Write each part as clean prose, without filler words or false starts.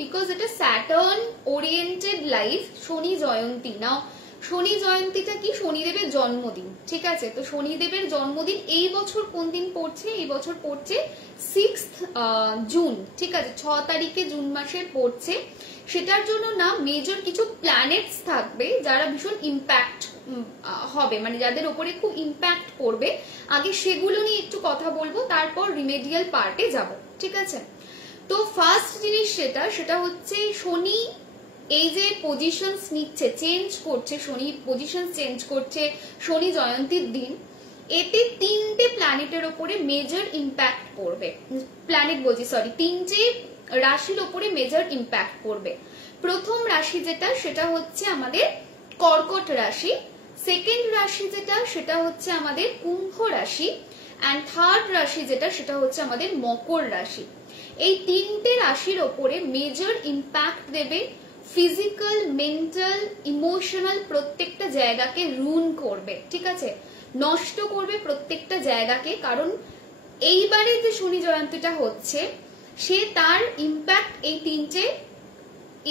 Because এটা Saturn oriented life, শনি জয়ন্তী। নাও শনি জয়ন্তীটা কি? শনিদেবের জন্মদিন, ঠিক আছে? তো শনিদেবের জন্মদিন এই বছর কোন দিন পড়ছে? এই বছর পড়ছে 6th জুন, ঠিক আছে? 6 তারিখে জুন মাসের পড়ছে। সেটার জন্য না মেজর কিছু প্ল্যানেটস থাকবে যারা ভীষণ ইম্প্যাক্ট হবে, মানে যাদের উপরে খুব ইম্প্যাক্ট পড়বে। আগে সেগুলো নিয়ে একটু কথা বলবো, তারপর রিমেডিয়াল পার্টে যাব, ঠিক আছে? তো ফার্স্ট জিনিস সেটা হচ্ছে শনি এই যে পজিশনস নিচ্ছে, চেঞ্জ করছে, শনি পজিশন চেঞ্জ করছে শনি জয়ন্তীর দিন, এতে 3টে প্ল্যানেটের উপরে মেজর ইম্প্যাক্ট পড়বে। প্ল্যানেট বলছি, সরি, 3টে রাশির উপরে মেজর ইম্প্যাক্ট পড়বে। প্রথম রাশি যেটা সেটা হচ্ছে আমাদের কর্কট রাশি, সেকেন্ড রাশি যেটা সেটা হচ্ছে আমাদের কুম্ভ রাশি, অ্যান্ড থার্ড রাশি যেটা সেটা হচ্ছে আমাদের মকর রাশি। এই 3টে রাশির ওপরে মেজর ইম্প্যাক্ট দেবে। ফিজিক্যাল, মেন্টাল, ইমোশনাল প্রত্যেকটা জায়গাকে রুন করবে, ঠিক আছে? নষ্ট করবে প্রত্যেকটা জায়গাকে, কারণ এইবারে যে শনি জয়ন্তীটা হচ্ছে সে তার ইম্প্যাক্ট এই 3টে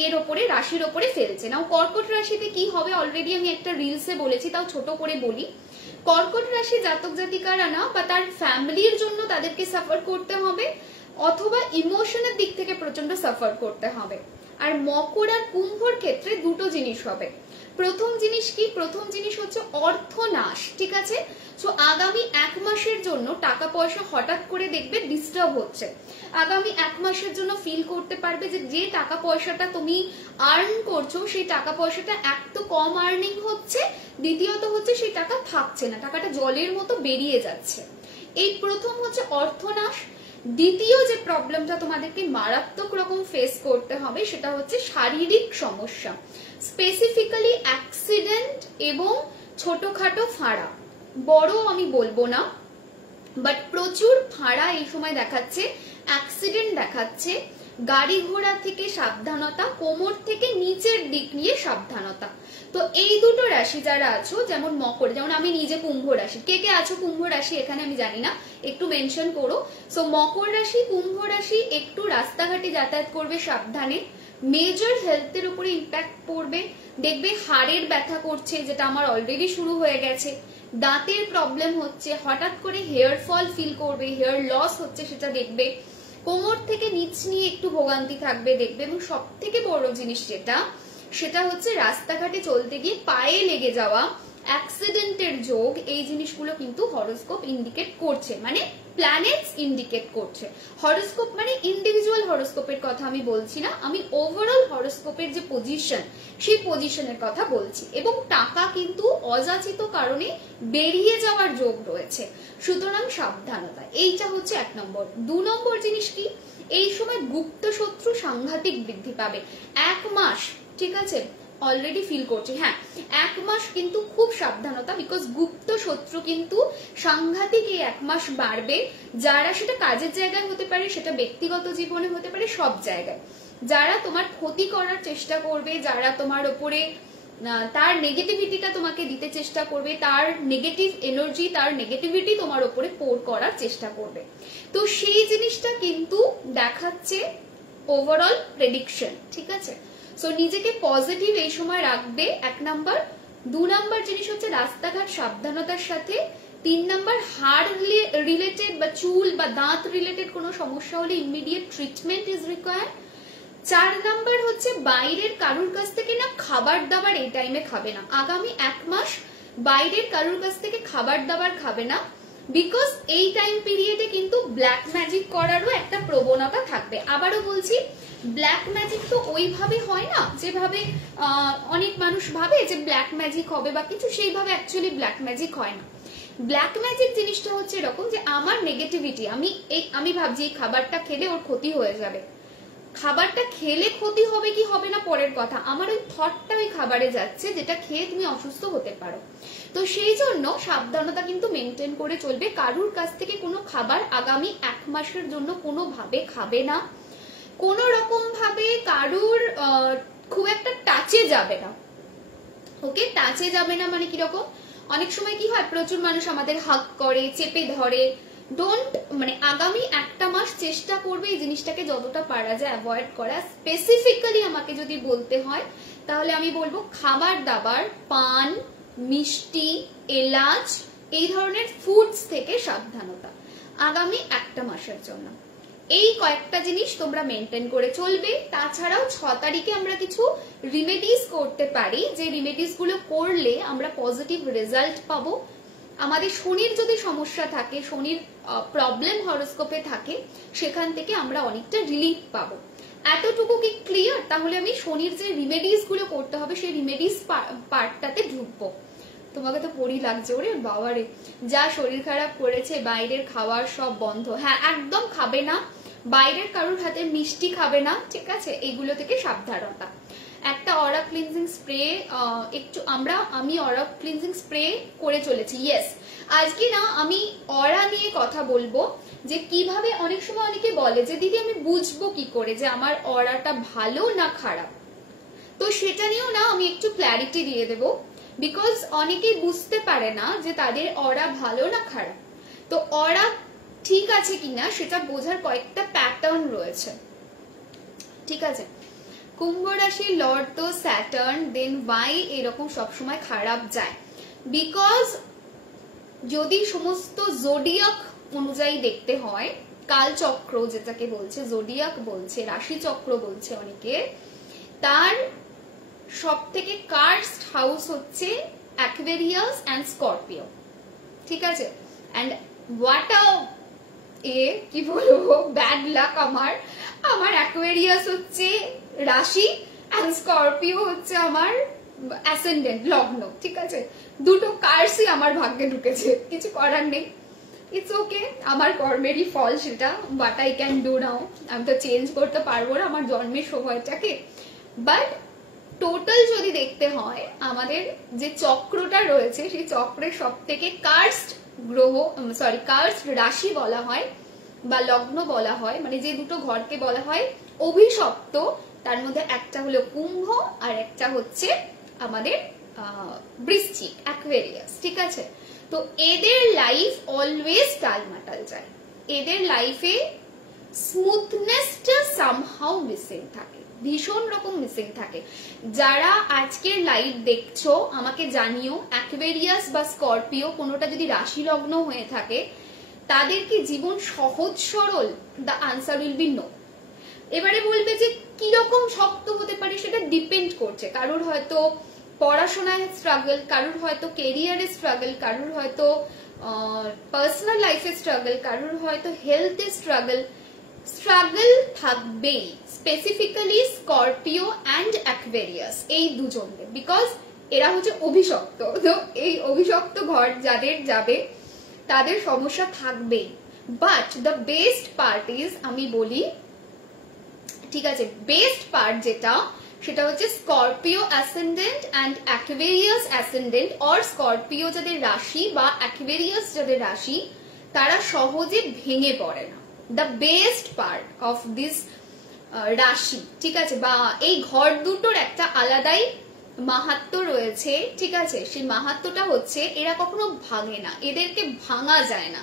এর ওপরে রাশির ওপরে ফেলছে। নাও কর্কট রাশিতে কি হবে অলরেডি আমি একটা রিলসে বলেছি, তাও ছোট করে বলি। কর্কট রাশি জাতক জাতিকারা না বা তার ফ্যামিলির জন্য তাদেরকে সাফার করতে হবে, অথবা ইমোশনের দিক থেকে প্রচন্ড সাফার করতে হবে। আর মকর আর কুম্ভর ক্ষেত্রে দুটো জিনিস হবে। প্রথম জিনিস কি? প্রথম জিনিস হচ্ছে অর্থনাশ, ঠিক আছে? সো আগামী 1 মাসের জন্য টাকা পয়সা হঠাৎ করে দেখবে ডিস্টার্ব হচ্ছে। আগামী 1 মাসের জন্য ফিল করতে পারবে যে টাকা পয়সাটা তুমি আর্ন করছো সেই টাকা পয়সাটা এক তো কম আর্নিং হচ্ছে, দ্বিতীয়ত হচ্ছে সেই টাকা থাকছে না, টাকাটা জলের মতো বেরিয়ে যাচ্ছে। এই প্রথম হচ্ছে অর্থনাশ। দ্বিতীয় যে প্রবলেমটা তোমাদেরকে মারাত্মক রকম ফেস করতে হবে সেটা হচ্ছে শারীরিক সমস্যা, স্পেসিফিক্যালি অ্যাক্সিডেন্ট এবং ছোটখাটো ফাঁড়া। বড় আমি বলবো না, বাট প্রচুর ফাঁড়া এই সময় দেখাচ্ছে, অ্যাক্সিডেন্ট দেখাচ্ছে, গাড়ি ঘোড়া থেকে সাবধানতা, কোমর থেকে নিচের দিক নিয়ে সাবধানতা। তো এই দুটো রাশি যারা আছো, যেমন মকর, যেমন আমি নিজে কুম্ভ রাশি, কে কে আছো কুম্ভ রাশি এখানে আমি জানি না, একটু মেনশন করো। সো মকর রাশি, কুম্ভ রাশি একটু রাস্তাঘাটে যাতায়াত করবে সাবধানে। মেজর হেলথের উপরে ইম্প্যাক্ট পড়বে, দেখবে হাড়ের ব্যথা করছে, যেটা আমার অলরেডি শুরু হয়ে গেছে। দাঁতের প্রবলেম হচ্ছে, হঠাৎ করে হেয়ার ফল ফিল করবে, হেয়ার লস হচ্ছে সেটা দেখবে। কোমর থেকে নিচ নিয়ে একটু ভোগান্তি থাকবে দেখবে। এবং সব থেকে বড় জিনিস সেটা হচ্ছে রাস্তাঘাটে চলতে গিয়ে পায়ে লেগে যাওয়া, অ্যাক্সিডেন্টের যোগ, এই জিনিসগুলো কিন্তু হরোস্কোপ ইন্ডিকেট করছে, মানে প্ল্যানেটস ইন্ডিকেট করছে। হরোস্কোপ মানে ইন্ডিভিজুয়াল হরোস্কোপের কথা আমি বলছি না, আমি ওভারঅল হরোস্কোপের যে পজিশন সেই পজিশনের কথা বলছি। এবং টাকা কিন্তু অযাচিত কারণে বেরিয়ে যাওয়ার যোগ রয়েছে, সুতরাং সাবধানতা। এইটা হচ্ছে 1 নম্বর। 2 নম্বর জিনিস কি? এই সময় গুপ্ত শত্রু সাংঘাতিক বৃদ্ধি পাবে 1 মাস, ঠিক আছে? অলরেডি ফিল করছি, হ্যাঁ 1 মাস কিন্তু খুব সাবধানতা, বিকজ গুপ্ত শত্রু কিন্তু সাংঘাতিক এই 1 মাস বাড়বে। যারা, সেটা কাজের জায়গায় হতে পারে, সেটা ব্যক্তিগত জীবনে হতে পারে, সব জায়গায় যারা তোমার ক্ষতি করার চেষ্টা করবে, যারা তোমার ওপরে তার নেগেটিভিটিটা তোমাকে দিতে চেষ্টা করবে, তার নেগেটিভ এনার্জি, তার নেগেটিভিটি তোমার ওপরে পোর করার চেষ্টা করবে। তো সেই জিনিসটা কিন্তু দেখাচ্ছে ওভারঅল প্রেডিকশন, ঠিক আছে? সো নিজেকে পজিটিভ এই সময় রাখবে 1 নাম্বার। 2 নাম্বার জিনিস হচ্ছে রাস্তাঘাট সাবধানতার সাথে। 3 নাম্বার হাড় রিলেটেড বা চুল বা দাঁত রিলেটেড কোনো সমস্যা হলে immediate treatment is required. 4 number হচ্ছে বাইরের কারুর কাছ থেকে না খাবার দাবার এই টাইমে খাবে না। আগামী 1 মাস বাইরের কারুর কাছ থেকে খাবার দাবার খাবে না, বিকজ এই টাইম পিরিয়ডে কিন্তু ব্ল্যাক ম্যাজিক করারও একটা প্রবণতা থাকবে। আবারও বলছি, ব্ল্যাক ম্যাজিক তো ওইভাবে হয় না যেভাবে অনেক মানুষ ভাবে যে ব্ল্যাক ম্যাজিক হবে বা কিছু, সেইভাবে অ্যাকচুয়ালি ব্ল্যাক ম্যাজিক হয় না। ব্ল্যাক ম্যাজিক জিনিসটা হচ্ছে এরকম যে আমার নেগেটিভিটি, আমি ভাবছি এই খাবারটা খেলে ওর ক্ষতি হয়ে যাবে। খাবারটা খেলে ক্ষতি হবে কি হবে না পরের কথা, আমার ওই থটটা ওই খাবারে যাচ্ছে যেটা খেয়ে তুমি অসুস্থ হতে পারো। তো সেই জন্য সাবধানতা কিন্তু মেনটেন করে চলবে। কারুর কাছ থেকে কোনো খাবার আগামী 1 মাসের জন্য কোনোভাবে খাবে না, কোন রকম ভাবে কারুর খুব একটা টাচে যাবে না। ওকে, টাচে যাবে না মানে কিরকম, অনেক সময় কি হয় প্রচুর মানুষ আমাদের হাগ করে, চেপে ধরে, ডোন্ট মানে আগামী একটা মাস চেষ্টা করবে এই জিনিসটাকে যতটা পারা যায় অ্যাভয়েড করা। স্পেসিফিক্যালি আমাকে যদি বলতে হয় তাহলে আমি বলবো খাবার দাবার, পান, মিষ্টি, এলাচ এই ধরনের ফুডস থেকে সাবধানতা আগামী একটা মাসের জন্য। এই কয়েকটা জিনিস তোমরা মেনটেন করে চলবে। তাছাড়াও 6 তারিখে আমরা কিছু রিমেডিস করতে পারি, যে রিমেডিস গুলো করলে আমরা পজিটিভ রেজাল্ট পাবো। আমাদের শনির যদি সমস্যা থাকে, শনির প্রবলেম হরোস্কোপে থাকে, সেখান থেকে আমরা অনেকটা রিলিফ পাবো। এতটুকু কি ক্লিয়ার? তাহলে আমি শনির যে রিমেডিস গুলো করতে হবে সেই রিমেডিস পার্টটাতে ঢুকবো। তোমাকে তো পড়ি লাগছে, ওরে বাবারে যা শরীর খারাপ করেছে, বাইরের খাবার সব বন্ধ। হ্যাঁ, একদম খাবে না, বাইরের কারোর হাতে মিষ্টি খাবে না, ঠিক আছে? এগুলো থেকে সাবধানতা। একটা অরা ক্লিনজিং স্প্রে আমি অরা ক্লিনজিং স্প্রে করে চলেছি। ইয়েস, আজকে না আমি অরা নিয়ে কথা বলবো, যে কিভাবে অনেক সময় অনেকে বলে যে দিদি আমি বুঝবো কি করে যে আমার অরাটা ভালো না খারাপ। তো সেটা নিয়েও না আমি একটু ক্ল্যারিটি দিয়ে দেবো, বিকজ অনেকেই বুঝতে পারে না যে তাদের অরা ভালো না খারাপ। তো অরা ঠিক আছে কিনা সেটা বোঝার কয়েকটা প্যাটার্ন রয়েছে, ঠিক আছে? কুম্ভ রাশির লর্ড তো স্যাটার্ন, দেন ওয়াই এরকম সবসময় খারাপ যায়? বিকজ যদি সমস্ত জোডিয়াক অনুযায়ী দেখতে হয়, কালচক্র যেটাকে বলছে, জোডিয়াক বলছে, রাশি চক্র বলছে অনেকে, তার সব থেকে কার্সড হাউস হচ্ছে অ্যাকুয়ারিয়াস এন্ড স্করপিও, ঠিক আছে? এন্ড হোয়াট কি বলবো, ব্যাড লাক আমার অ্যাকুয়ারিয়াস হচ্ছে রাশি এন্ড স্করপিও হচ্ছে আমার অ্যাসেন্ডেন্ট, লগ্ন, ঠিক আছে? দুটো কার্সই আমার ভাগ্যে ঢুকেছে, কিছু করার নেই। ইটস ওকে, আমার কর্মেরই ফল সেটা, but I can do now. আমি তো চেঞ্জ করতে পারবো না আমার জন্মের সময়টাকে। বাট টোটাল যদি দেখতে হয়, আমাদের যে চক্রটা রয়েছে সেই চক্রের সব থেকে কার্সড রাশি বলা হয় বা লগ্ন বলা হয়, মানে যে দুটো ঘরকে বলা হয় অভিশপ্ত, তার মধ্যে একটা হলো কুম্ভ আর একটা হচ্ছে আমাদের বৃশ্চিক, অ্যাকুয়ারিয়াস, ঠিক আছে? তো এদের লাইফ অলওয়েজ টালমাটাল যায়, এদের লাইফে স্মুথনেসটা সামহাউ মিসিং থাকে, ভীষণ রকম মিসিং থাকে। যারা আজকের লাইভ দেখছো আমাকে জানিও, অ্যাকুয়ারিয়াস বা স্করপিও কোনোটা যদি রাশি লগ্ন হয়ে থাকে, তাদের কি জীবন সহজ সরল? The answer will be no. এবারে বলবে যে কিরকম শক্ত হতে পারে, সেটা ডিপেন্ড করছে। কারোর হয়তো পড়াশোনায় স্ট্রাগল, কারোর হয়তো কেরিয়ারে স্ট্রাগল, কারোর হয়তো পার্সোনাল লাইফে স্ট্রাগল, কারোর হয়তো হেলথে স্ট্রাগল থাকবেই। স্পেসিফিক্যালি স্করপিও অ্যান্ড অ্যাকুয়ারিয়াস এই দুজনকে, বিকজ এরা হচ্ছে অভিশপ্ত। তো এই অভিশপ্ত ঘর যাদের যাবে তাদের সমস্যা থাকবেই। But the best part is, আমি বলি, ঠিক আছে, বেস্ট পার্ট যেটা, সেটা হচ্ছে Scorpio ascendant and Aquarius ascendant, or Scorpio যাদের রাশি বা অ্যাকুয়ারিয়াস যাদের রাশি, তারা সহজে ভেঙে পড়ে না। The best part of this রাশি, ঠিক আছে, বা এই ঘর দুটোর একটা আলাদাই মাহাত্ম্য রয়েছে, ঠিক আছে? সেই মাহাত্ম্যটা হচ্ছে এরা কখনো ভাঙে না, এদেরকে ভাঙা যায় না।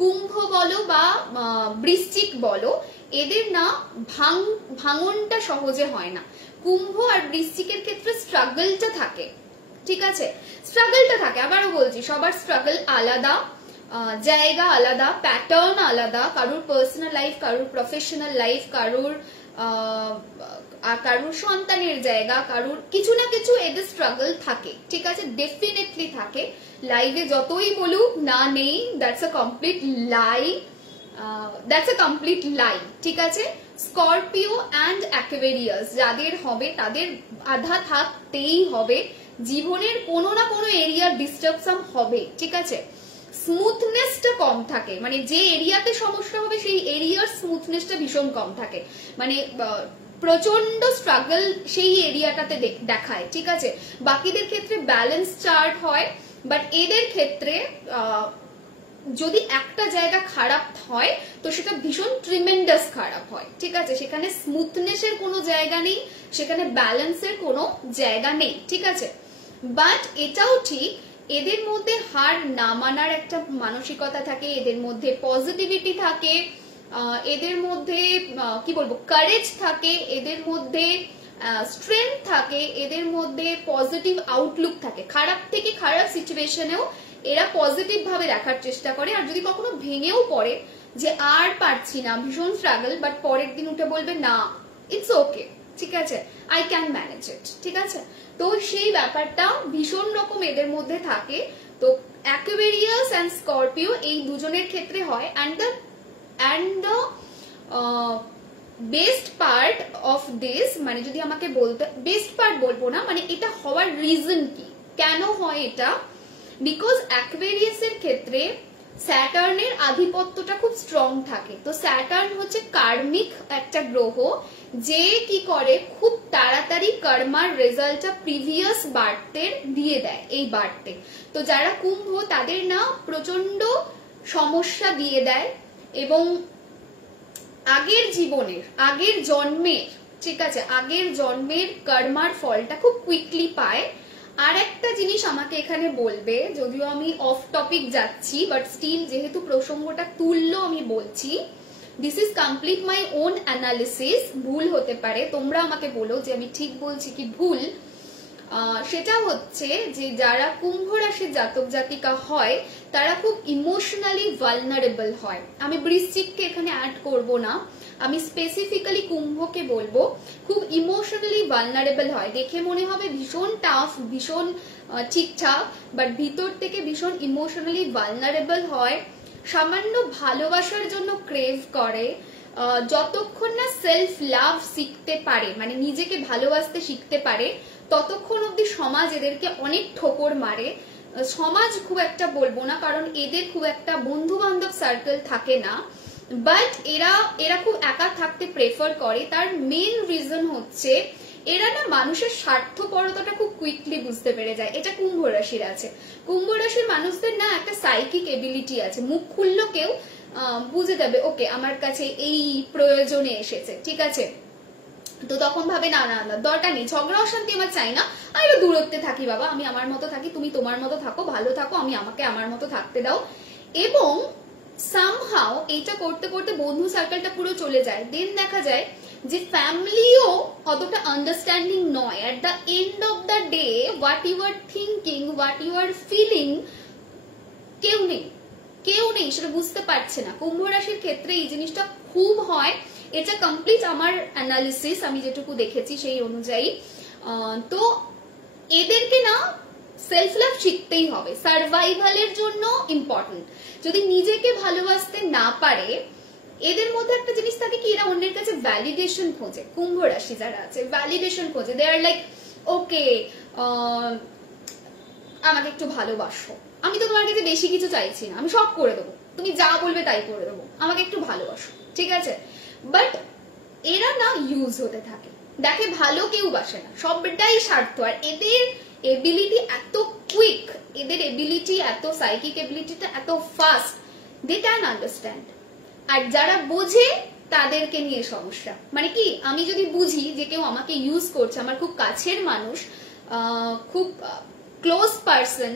কুম্ভ বলো বা বৃশ্চিক বলো, এদের না ভাঙনটা সহজে হয় না। কুম্ভ আর বৃশ্চিকের ক্ষেত্রে স্ট্রাগলটা থাকে, ঠিক আছে? স্ট্রাগলটা থাকে, আবারও বলছি, সবার স্ট্রাগল আলাদা, জায়গা আলাদা, প্যাটার্ন আলাদা, কারুর পার্সোনাল লাইফ, কারুর প্রফেশনাল লাইফ, কারুর সন্তানের জায়গা, কারুর কিছু না কিছু এদের স্ট্রাগল থাকে, ঠিক আছে? ডেফিনেটলি থাকে। লাইভে যতই বলুক না নেই, দ্যাটস আ কমপ্লিট লাই, ঠিক আছে? স্করপিও অ্যান্ড অ্যাকুয়ারিয়াস যাদের হবে তাদের আধা থাকতেই হবে, জীবনের কোনো না কোনো এরিয়ার ডিস্টারবশন হবে, ঠিক আছে? স্মুথনেসটা কম থাকে, মানে যে এরিয়াতে সমস্যা হবে সেই এরিয়ার স্মুথনেসটা ভীষণ কম থাকে, মানে প্রচন্ড স্ট্রাগল সেই এরিয়াটাতে দেখায়, ঠিক আছে? বাকিদের ক্ষেত্রে ব্যালেন্স চার্ট হয়, বাট এদের ক্ষেত্রে যদি একটা জায়গা খারাপ হয় তো সেটা ভীষণ ট্রিমেন্ডাস খারাপ হয়, ঠিক আছে? সেখানে স্মুথনেসের কোনো জায়গা নেই, সেখানে ব্যালেন্সের কোনো জায়গা নেই, ঠিক আছে? বাট এটাও ঠিক এদের মধ্যে হার না মানার একটা মানসিকতা থাকে, এদের মধ্যে পজিটিভিটি থাকে, এদের মধ্যে কি বলবো কারেজ থাকে, এদের মধ্যে স্ট্রেংথ থাকে, এদের মধ্যে পজিটিভ আউটলুক থাকে। খারাপ থেকে খারাপ সিচুয়েশনেও এরা পজিটিভ ভাবে দেখার চেষ্টা করে। আর যদি কখনো ভেঙেও পড়ে যে আর পারছি না, ভীষণ স্ট্রাগল, বাট পরের দিন উঠে বলবে না ইটস ওকে, ঠিক আছে, আই ক্যান ম্যানেজ ইট, ঠিক আছে। তো সেই ব্যাপারটা ভীষণ রকম এদের মধ্যে থাকে। তো অ্যাকুয়ারিয়াস এন্ড স্করপিও এই দুজনের ক্ষেত্রে হয়। And the best part of this, মানে যদি আমাকে বলতে, বেস্ট পার্ট বলবো না, মানে এটা হওয়ার রিজন কি, কেন হয় এটা, বিকজ অ্যাকুয়ারিয়াসের ক্ষেত্রে স্যাটার্নের আধিপত্যটা খুব স্ট্রং থাকে। তো স্যাটার্ন হচ্ছে কার্মিক একটা গ্রহ, যে কি করে খুব তাড়াতাড়ি কর্মার রেজাল্টটা প্রিভিয়াস বার্থের দিয়ে দেয় এই বার্থে। তো যারা কুম্ভ তাদের না প্রচন্ড সমস্যা দিয়ে দেয়, এবং আগের জীবনের, আগের জন্মের, ঠিক আছে, আগের জন্মের কর্মার ফলটা খুব কুইকলি পায়। আর একটা জিনিস আমাকে এখানে বলবে, যদিও আমি অফ টপিক যাচ্ছি, বাট স্টিল যেহেতু প্রসঙ্গটা তুললো আমি বলছি, this is complete my own analysis, ভুল হতে পারে, তোমরা আমাকে বলো যে আমি ঠিক বলছি কি ভুল। সেটা হচ্ছে যে যারা কুম্ভ রাশির জাতক জাতিকা হয় তারা খুব ইমোশনালি ভালনারেবল হয়। আমি বৃশ্চিককে এখানে অ্যাড করব না, আমি স্পেসিফিক্যালি কুম্ভকে বলবো, খুব ইমোশনালি ভালনারেবল হয়। দেখে মনে হবে ভীষণ টাফ, ভীষণ ঠিকঠাক, বাট ভিতর থেকে ভীষণ ইমোশনালি ভালনারেবল হয়। সামান্য ভালোবাসার জন্য ক্রেভ করে। যতক্ষণ না সেলফ লাভ শিখতে পারে, মানে নিজেকে ভালোবাসতে শিখতে পারে, ততক্ষণ অব্দি সমাজ এদেরকে অনেক ঠোকর মারে। সমাজ খুব একটা বলবো না, কারণ এদের খুব একটা বন্ধু বান্ধব সার্কেল থাকে না, বাট এরা খুব একা থাকতে প্রেফার করে। তার মেইন রিজন হচ্ছে এরা না মানুষের স্বার্থপরতাটা খুব কুইকলি বুঝতে পেরে যায়। এটা কুম্ভ রাশির আছে। কুম্ভ রাশির মানুষদের না একটা সাইকিক এবিলিটি আছে, মুখ খুললো কেউ বুঝে যাবে ওকে আমার কাছে এই প্রয়োজনে এসেছে, ঠিক আছে। তো তখন ভাবে না না না দরকার নেই, ঝগড়া অশান্তি আমার চাই না, আমি একটু দূরত্বে থাকি বাবা, আমি আমার মতো থাকি, তুমি তোমার মতো থাকো, ভালো থাকো, আমি আমাকে আমার মতো থাকতে দাও। এবং সামহাও এইটা করতে করতে বন্ধু সার্কেলটা পুরো চলে যায়। দেন দেখা যায় যে ফ্যামিলিও অতটা আন্ডারস্ট্যান্ডিং নয়। At the end of the day what you are thinking, what you are feeling, কেউ নেই সেটা বুঝতে পারছে না। কুম্ভ রাশির ক্ষেত্রে এই জিনিসটা খুব হয়। এটা কমপ্লিট আমার অ্যানালিসিস, আমি যেটুকু দেখেছি সেই অনুযায়ী। তো এদেরকে না সেলফ লাভ শিখতেই হবে, সার্ভাইভালের জন্য ইম্পর্টেন্ট। যদি নিজেকে ভালোবাসতে না পারে, এদের মধ্যে একটা জিনিস থাকে কি, এরা অন্যের কাছে ভ্যালিডেশন খোঁজে। কুম্ভ রাশি যারা আছে ভ্যালিডেশন খোঁজে, দে আর লাইক ওকে আমাকে একটু ভালোবাসো, আমি তো তোমার কাছে বেশি কিছু চাইছি না, আমি সব করে দেবো, তুমি যা বলবে তাই করে দেবো, আমাকে একটু ভালোবাসো, ঠিক আছে। বাট এরা না ইউজ হতে থাকে, দেখে ভালো কেউ বাসে না, সবটাই স্বার্থ। আর এদের এবিলিটি এত কুইক, এদের এবিলিটি এত, সাইকিক এবিলিটিটা এত ফাস্ট, দে ক্যান আন্ডারস্ট্যান্ড। আর যারা বোঝে তাদেরকে নিয়ে সমস্যা। মানে কি, আমি যদি বুঝি যে কেউ আমাকে ইউজ করছে, আমার খুব কাছের মানুষ, খুব ক্লোজ পার্সন,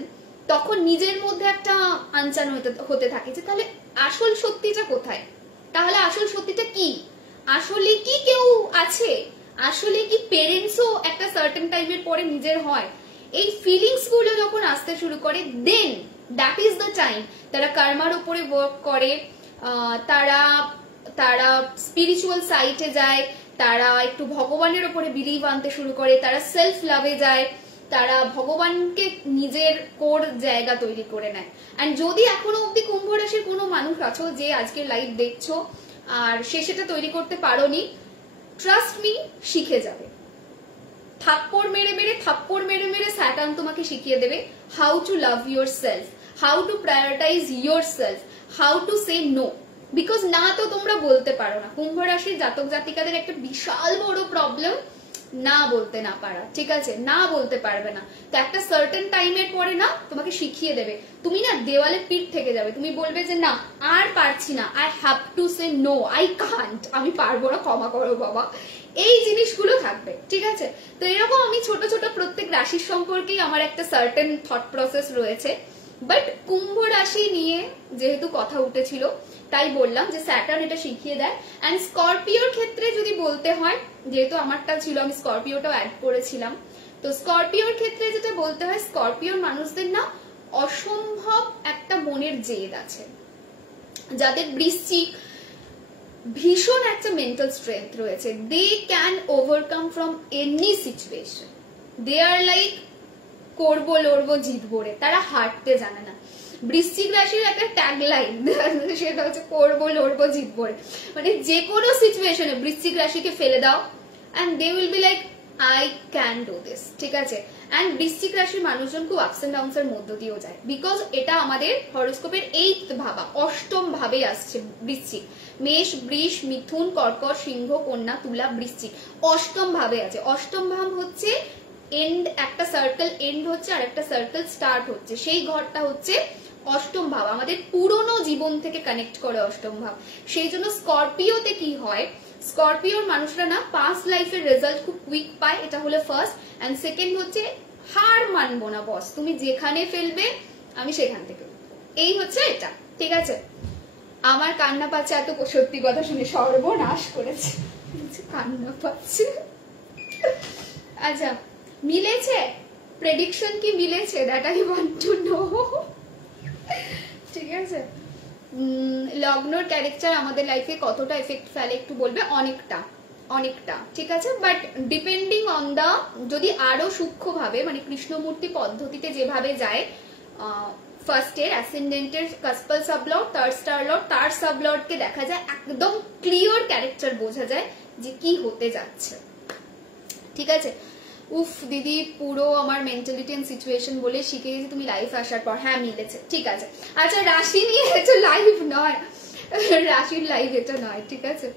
তখন নিজের মধ্যে একটা আনচান হতে থাকে যে তাহলে আসল সত্যিটা কোথায়, তাহলে আসল সত্যিটা কি, আসলে কি কেউ আছে, আসলে কি পেরেন্টসও একটা সার্টেন টাইমের পরে নিজের হয়। এই ফিলিংস গুলো যখন আসতে শুরু করে, দেন দ্যাট ইজ দ্য টাইম তারা কর্মার উপরে ওয়ার্ক করে, তারা স্পিরিচুয়াল সাইটে যায়, তারা একটু ভগবানের উপরে বিলিভ আনতে শুরু করে, তারা সেলফ লাভে যায়, তারা ভগবানকে নিজের কোর জায়গা তৈরি করে নেয়। এন্ড যদি এখনো অব্দি কুম্ভ রাশির কোনো মানুষ আছো যে আজকে লাইভ দেখছো আর সে সেটা তৈরি করতে পারোনি, ট্রাস্ট মি, শিখে যাবে। থাপ্পড় মেরে মেরে স্যাটার্ন তোমাকে শিখিয়ে দেবে how to love yourself, how to prioritise yourself, how to say no. Because না তো তোমরা বলতে পারো না। কুম্ভ রাশির জাতক জাতিকাদের একটা বিশাল বড় প্রবলেম না বলতে না পারা, ঠিক আছে, না বলতে পারবে না। তো একটা সার্টেন টাইমের পরে না তোমাকে শিখিয়ে দেবে, তুমি না দেওয়ালে পিঠ থেকে যাবে, তুমি বলবে যে না আর পারছি না, I have to say no, I can't, আমি পারবো না, ক্ষমা করো বাবা। এই জিনিসগুলো থাকবে, ঠিক আছে। তো এরকম আমি ছোট ছোট প্রত্যেক রাশির সম্পর্কেই আমার একটা সার্টেন থট প্রসেস রয়েছে। বাট কুম্ভ রাশি নিয়ে যেহেতু কথা উঠেছিল তাই বললাম যে স্যাটার্ন এটা শিখিয়ে দেয়। অ্যান্ড স্করপিওর ক্ষেত্রে যদি বলতে হয়, যেহেতু আমারটা ছিল আমি স্করপিওটাও অ্যাড করেছিলাম, তো স্করপিওর ক্ষেত্রে যেটা বলতে হয়, স্করপিওর মানুষদের না অসম্ভব একটা মনের জেদ আছে। যাদের বৃশ্চিক ভীষণ একটা মেন্টাল স্ট্রেংথ রয়েছে, they can overcome from any situation. They are like করবো লড়বো জিতবো রে, তারা হারতে জানে না। বৃশ্চিক রাশির একটা ট্যাগলাইন সেটা হচ্ছে করবো লড়বো জিতবো রে, মানে যে কোনো সিচুয়েশনে বৃশ্চিক রাশিকে ফেলে দাও and they will be like I can do this, ঠিক আছে। অ্যান্ড বৃশ্চিক রাশির মানুষজন খুব আপস এন্ড ডাউনস এর মধ্য দিয়েও যায়, বিকজ এটা আমাদের হরোস্কোপের 8th ভাবা, অষ্টম ভাবে আসছে বৃশ্চিক। মেষ, বৃষ, মিথুন, কর্কট, সিংহ, কন্যা, তুলা, বৃশ্চিক অষ্টম ভাবে আছে। অষ্টম ভাব হচ্ছে এন্ড, একটা সার্কেল এন্ড হচ্ছে আর একটা সার্কেল স্টার্ট হচ্ছে, সেই ঘরটা হচ্ছে অষ্টম ভাব, আমাদের পুরনো জীবন থেকে কানেক্ট করে অষ্টম ভাব। সেই জন্য স্করপিওতে কি হয়, স্করপিওর মানুষরা না পাস্ট লাইফের রেজাল্ট খুব কুইক পায়, এটা হলো ফার্স্ট। এন্ড সেকেন্ড হচ্ছে হার মানবো না বস, তুমি যেখানে ফেলবে আমি সেখান থেকে, এই হচ্ছে এটা, ঠিক আছে। আমার কান্না পাচ্ছে এত সত্যি কথা শুনে, সর্বনাশ করেছে, কান্না পাচ্ছে। আচ্ছা, মিলেছে প্রেডিকশন কি মিলেছে, that I want to know, ঠিক আছে। লগ্নর ক্যারেক্টার আমাদের লাইফে কতটা এফেক্ট ফেলে একটু বলবে? অনেকটা, অনেকটা, ঠিক আছে। বাট ডিপেন্ডিং অন দা, যদি আরো সূক্ষ্মভাবে মানে কৃষ্ণমূর্তি পদ্ধতিতে যেভাবে যায়, ফার্স্টের অ্যাসেন্ডেন্টের কাস্পাল সাবলর্ড, তার স্টার লর্ড, তার সাবলর্ডকে দেখা যায়, একদম ক্লিয়ার ক্যারেক্টার বোঝা যায় যে কি হতে যাচ্ছে, ঠিক আছে। উফ দিদি, পুরো আমার মেন্টালিটি এন্ড সিচুয়েশন বলে শিখে গেছি তুমি লাইফ আসার পর। হ্যাঁ মিলেছে, ঠিক আছে। আচ্ছা, রাশি নিয়ে এটা লাইভ নয়, রাশির লাইভ এটা নয়, ঠিক আছে।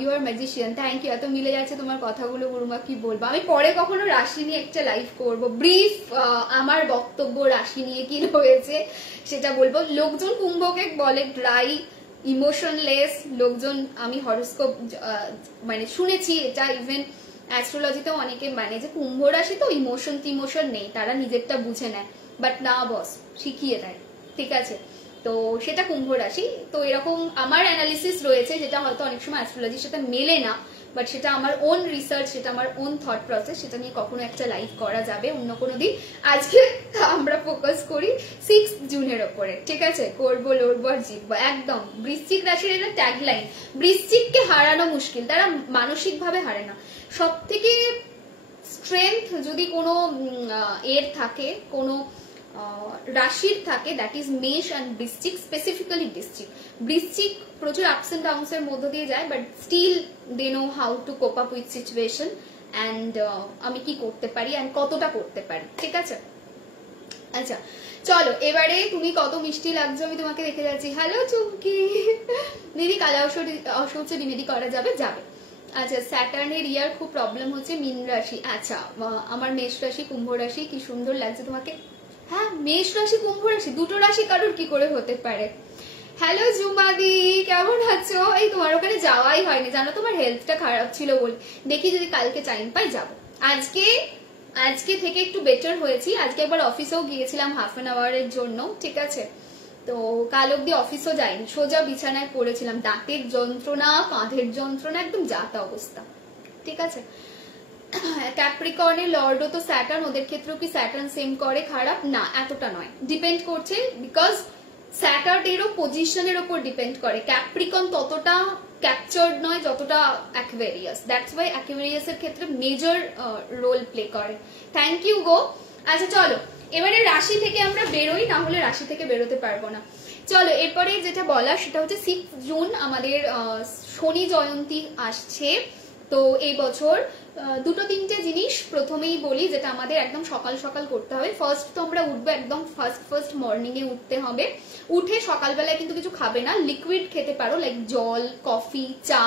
You are magician, thank you. এত মিলে যাচ্ছে তোমার কথাগুলো গুরুমা, কি বলবো। আমি পরে কখনো রাশি নিয়ে একটা লাইভ করব, ব্রিফ আমার বক্তব্য রাশি নিয়ে কি রয়েছে সেটা বলবো। লোকজন কুম্ভকে বলে ড্রাই, ইমোশনলেস লোকজন, আমি হরোস্কোপ মানে শুনেছি এটা, ইভেন অ্যাস্ট্রোলজিতেও অনেকে মানে যে কুম্ভ রাশি তো ইমোশন নেই, তারা নিজেরটা বুঝে নেয়। বাট না বস, শিখিয়ে দেয়, ঠিক আছে। তো সেটা কুম্ভ রাশি। তো এরকম আমার অ্যানালিসিস রয়েছে, যেটা হয়তো অনেক সময় অ্যাস্ট্রোলজির সাথে মেলে না, বাট সেটা আমার ওন রিসার্চ, সেটা আমার ওন থট প্রসেস, সেটা নিয়ে কখনো একটা লাইভ করা যাবে অন্য কোনো দিন। আজকে আমরা ফোকাস করি 6 জুনের ওপরে, ঠিক আছে। করবো লড়বো আর জিতবো, একদম। বৃশ্চিক রাশির এটা ট্যাগলাইন, বৃশ্চিককে হারানো মুশকিল, তারা মানসিক ভাবে হারে না। সব থেকে স্ট্রেংথ যদি কোনো এর থাকে, কোনো রাশির থাকে, দ্যাট ইজ মেষ অ্যান্ড বৃশ্চিক, স্পেসিফিক্যালি বৃশ্চিক। বৃশ্চিক প্রচুর আপস এন্ড ডাউনস এর মধ্য দিয়ে যায়, but still they know how to cope up with situation and আমি কি করতে পারি অ্যান্ড কতটা করতে পারি, ঠিক আছে। আচ্ছা চলো, এবারে তুমি কত মিষ্টি লাগছে, আমি তোমাকে দেখে যাচ্ছি। হ্যালো চুমকি দিদি, কালা অশৌচ রিমেডি করা যাবে? যাবে। আচ্ছা, স্যাটার্নের ইয়ার খুব প্রবলেম হচ্ছে, মীন রাশি। আচ্ছা, আমার মেষ রাশি, কুম্ভ রাশি, কি সুন্দর লাগছে তোমাকে। হ্যাঁ, মেষ রাশি কুম্ভ রাশি দুটো রাশি কারোর কি করে হতে পারে। হ্যালো জুমাদি, কেমন আছো? এই তোমার ওখানে যাওয়াই হয়নি জানো, তোমার হেলথটা খারাপ ছিল বলে। দেখি যদি কালকে টাইম পাই যাবো। আজকে থেকে একটু বেটার হয়েছি। আজকে একবার অফিসেও গিয়েছিলাম হাফ অ্যান আওয়ারের জন্য, ঠিক আছে। তো কাল অব্দি অফিসও যাইনি, সোজা বিছানায় পড়েছিলাম। দাঁতের যন্ত্রণা, কাঁধের যন্ত্রণা, একদম যাতা অবস্থা, ঠিক আছে। ক্যাপ্রিকর্নের লর্ডও তো স্যাটার্ন, ওদের ক্ষেত্রেও কি স্যাটার্ন সেম করে খারাপ? না, এতটা নয়, ডিপেন্ড করছে, বিকজ স্যাটার্নেরও পজিশনের ওপর ডিপেন্ড করে। ক্যাপ্রিকন ততটা ক্যাপচার্ড নয় যতটা অ্যাকুয়ারিয়াস, দ্যাটস ওয়াই অ্যাকুয়ারিয়াস এর ক্ষেত্রে মেজর রোল প্লে করে। Thank you go. আচ্ছা চলো, এবারে রাশি থেকে আমরা বেরোই, না হলে রাশি থেকে বেরোতে পারবো না। চলো, এরপরে যেটা বলার সেটা হচ্ছে 6 জুন আমাদের শনি জয়ন্তী আসছে। তো এই বছর দুটো তিনটে জিনিস প্রথমেই বলি, যেটা আমাদের একদম সকাল সকাল করতে হবে। ফার্স্ট তো আমরা উঠবো, একদম ফার্স্ট মর্নিং এ উঠতে হবে। উঠে সকালবেলায় কিন্তু কিছু খাবে না, লিকুইড খেতে পারো, লাইক জল, কফি, চা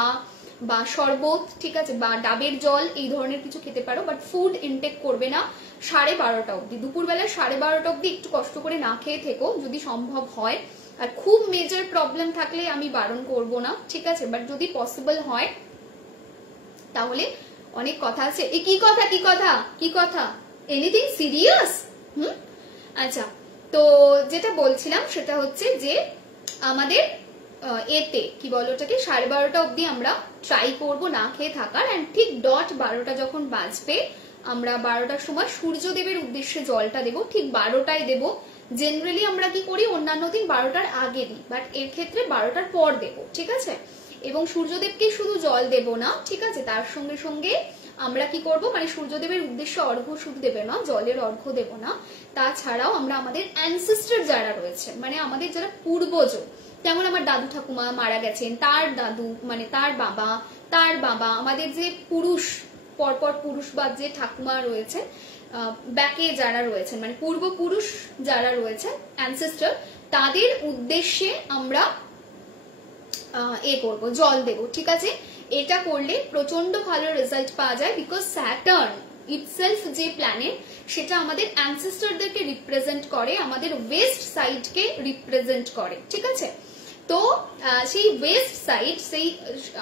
বা শরবত, ঠিক আছে, বা ডাবের জল, এই ধরনের কিছু খেতে পারো। বাট ফুড ইনটেক করবে না 12:30 অব্দি, দুপুরবেলা 12:30 অব্দি একটু কষ্ট করে না খেয়ে থেকো যদি সম্ভব হয়। আর খুব মেজর প্রবলেম থাকলে আমি বারণ করব না, ঠিক আছে। বাট যদি পসিবল হয় তাহলে অনেক কথা আছে। কি কথা এনিথিং সিরিয়াস? আচ্ছা, তো যেটা বলছিলাম সেটা হচ্ছে যে আমাদের এতে কি বলো ওটাকে 12:30 অব্দি আমরা ট্রাই করব না খেয়ে থাকার, এন্ড ঠিক ডট 12টা যখন বাজবে আমরা 12টার সময় সূর্যদেবের উদ্দেশ্যে জলটা দেব, ঠিক 12টায় দেব। জেনারেলি আমরা কি করি অন্যান্য দিন 12টার আগে দিই, বাট এর ক্ষেত্রে 12টার পর দেব, ঠিক আছে? এবং সূর্যদেবকে শুধু জল দেব না, ঠিক আছে, তার সঙ্গে সঙ্গে আমরা কি করব, মানে সূর্যদেবের উদ্দেশ্যে অর্ঘ্য শুধু দেবে না, জলের অর্ঘ্য দেব না, তাছাড়াও আমরা আমাদের অ্যানসেস্টর যারা রয়েছে, মানে আমাদের যারা পূর্বজ, যেমন আমার দাদু ঠাকুমা মারা গেছেন, তার দাদু মানে তার বাবা, আমাদের যে পুরুষ পরপর পুরুষবাদ যে ঠাকুমা রয়েছে, ব্যাকে যারা রয়েছেন মানে পূর্বপুরুষ যারা রয়েছে অ্যানসেস্টর, তাদের উদ্দেশ্যে আমরা করব, জল দেব, ঠিক আছে? এটা করলে প্রচন্ড ভালো রেজাল্ট পাওয়া যায়, বিকজ স্যাটার্ন ইটসেলফ যে প্ল্যানেট সেটা আমাদের অ্যানসেস্টরদেরকে রিপ্রেজেন্ট করে, আমাদের ওয়েস্ট সাইডকে রিপ্রেজেন্ট করে, ঠিক আছে? তো সেই ওয়েস্ট সাইড, সেই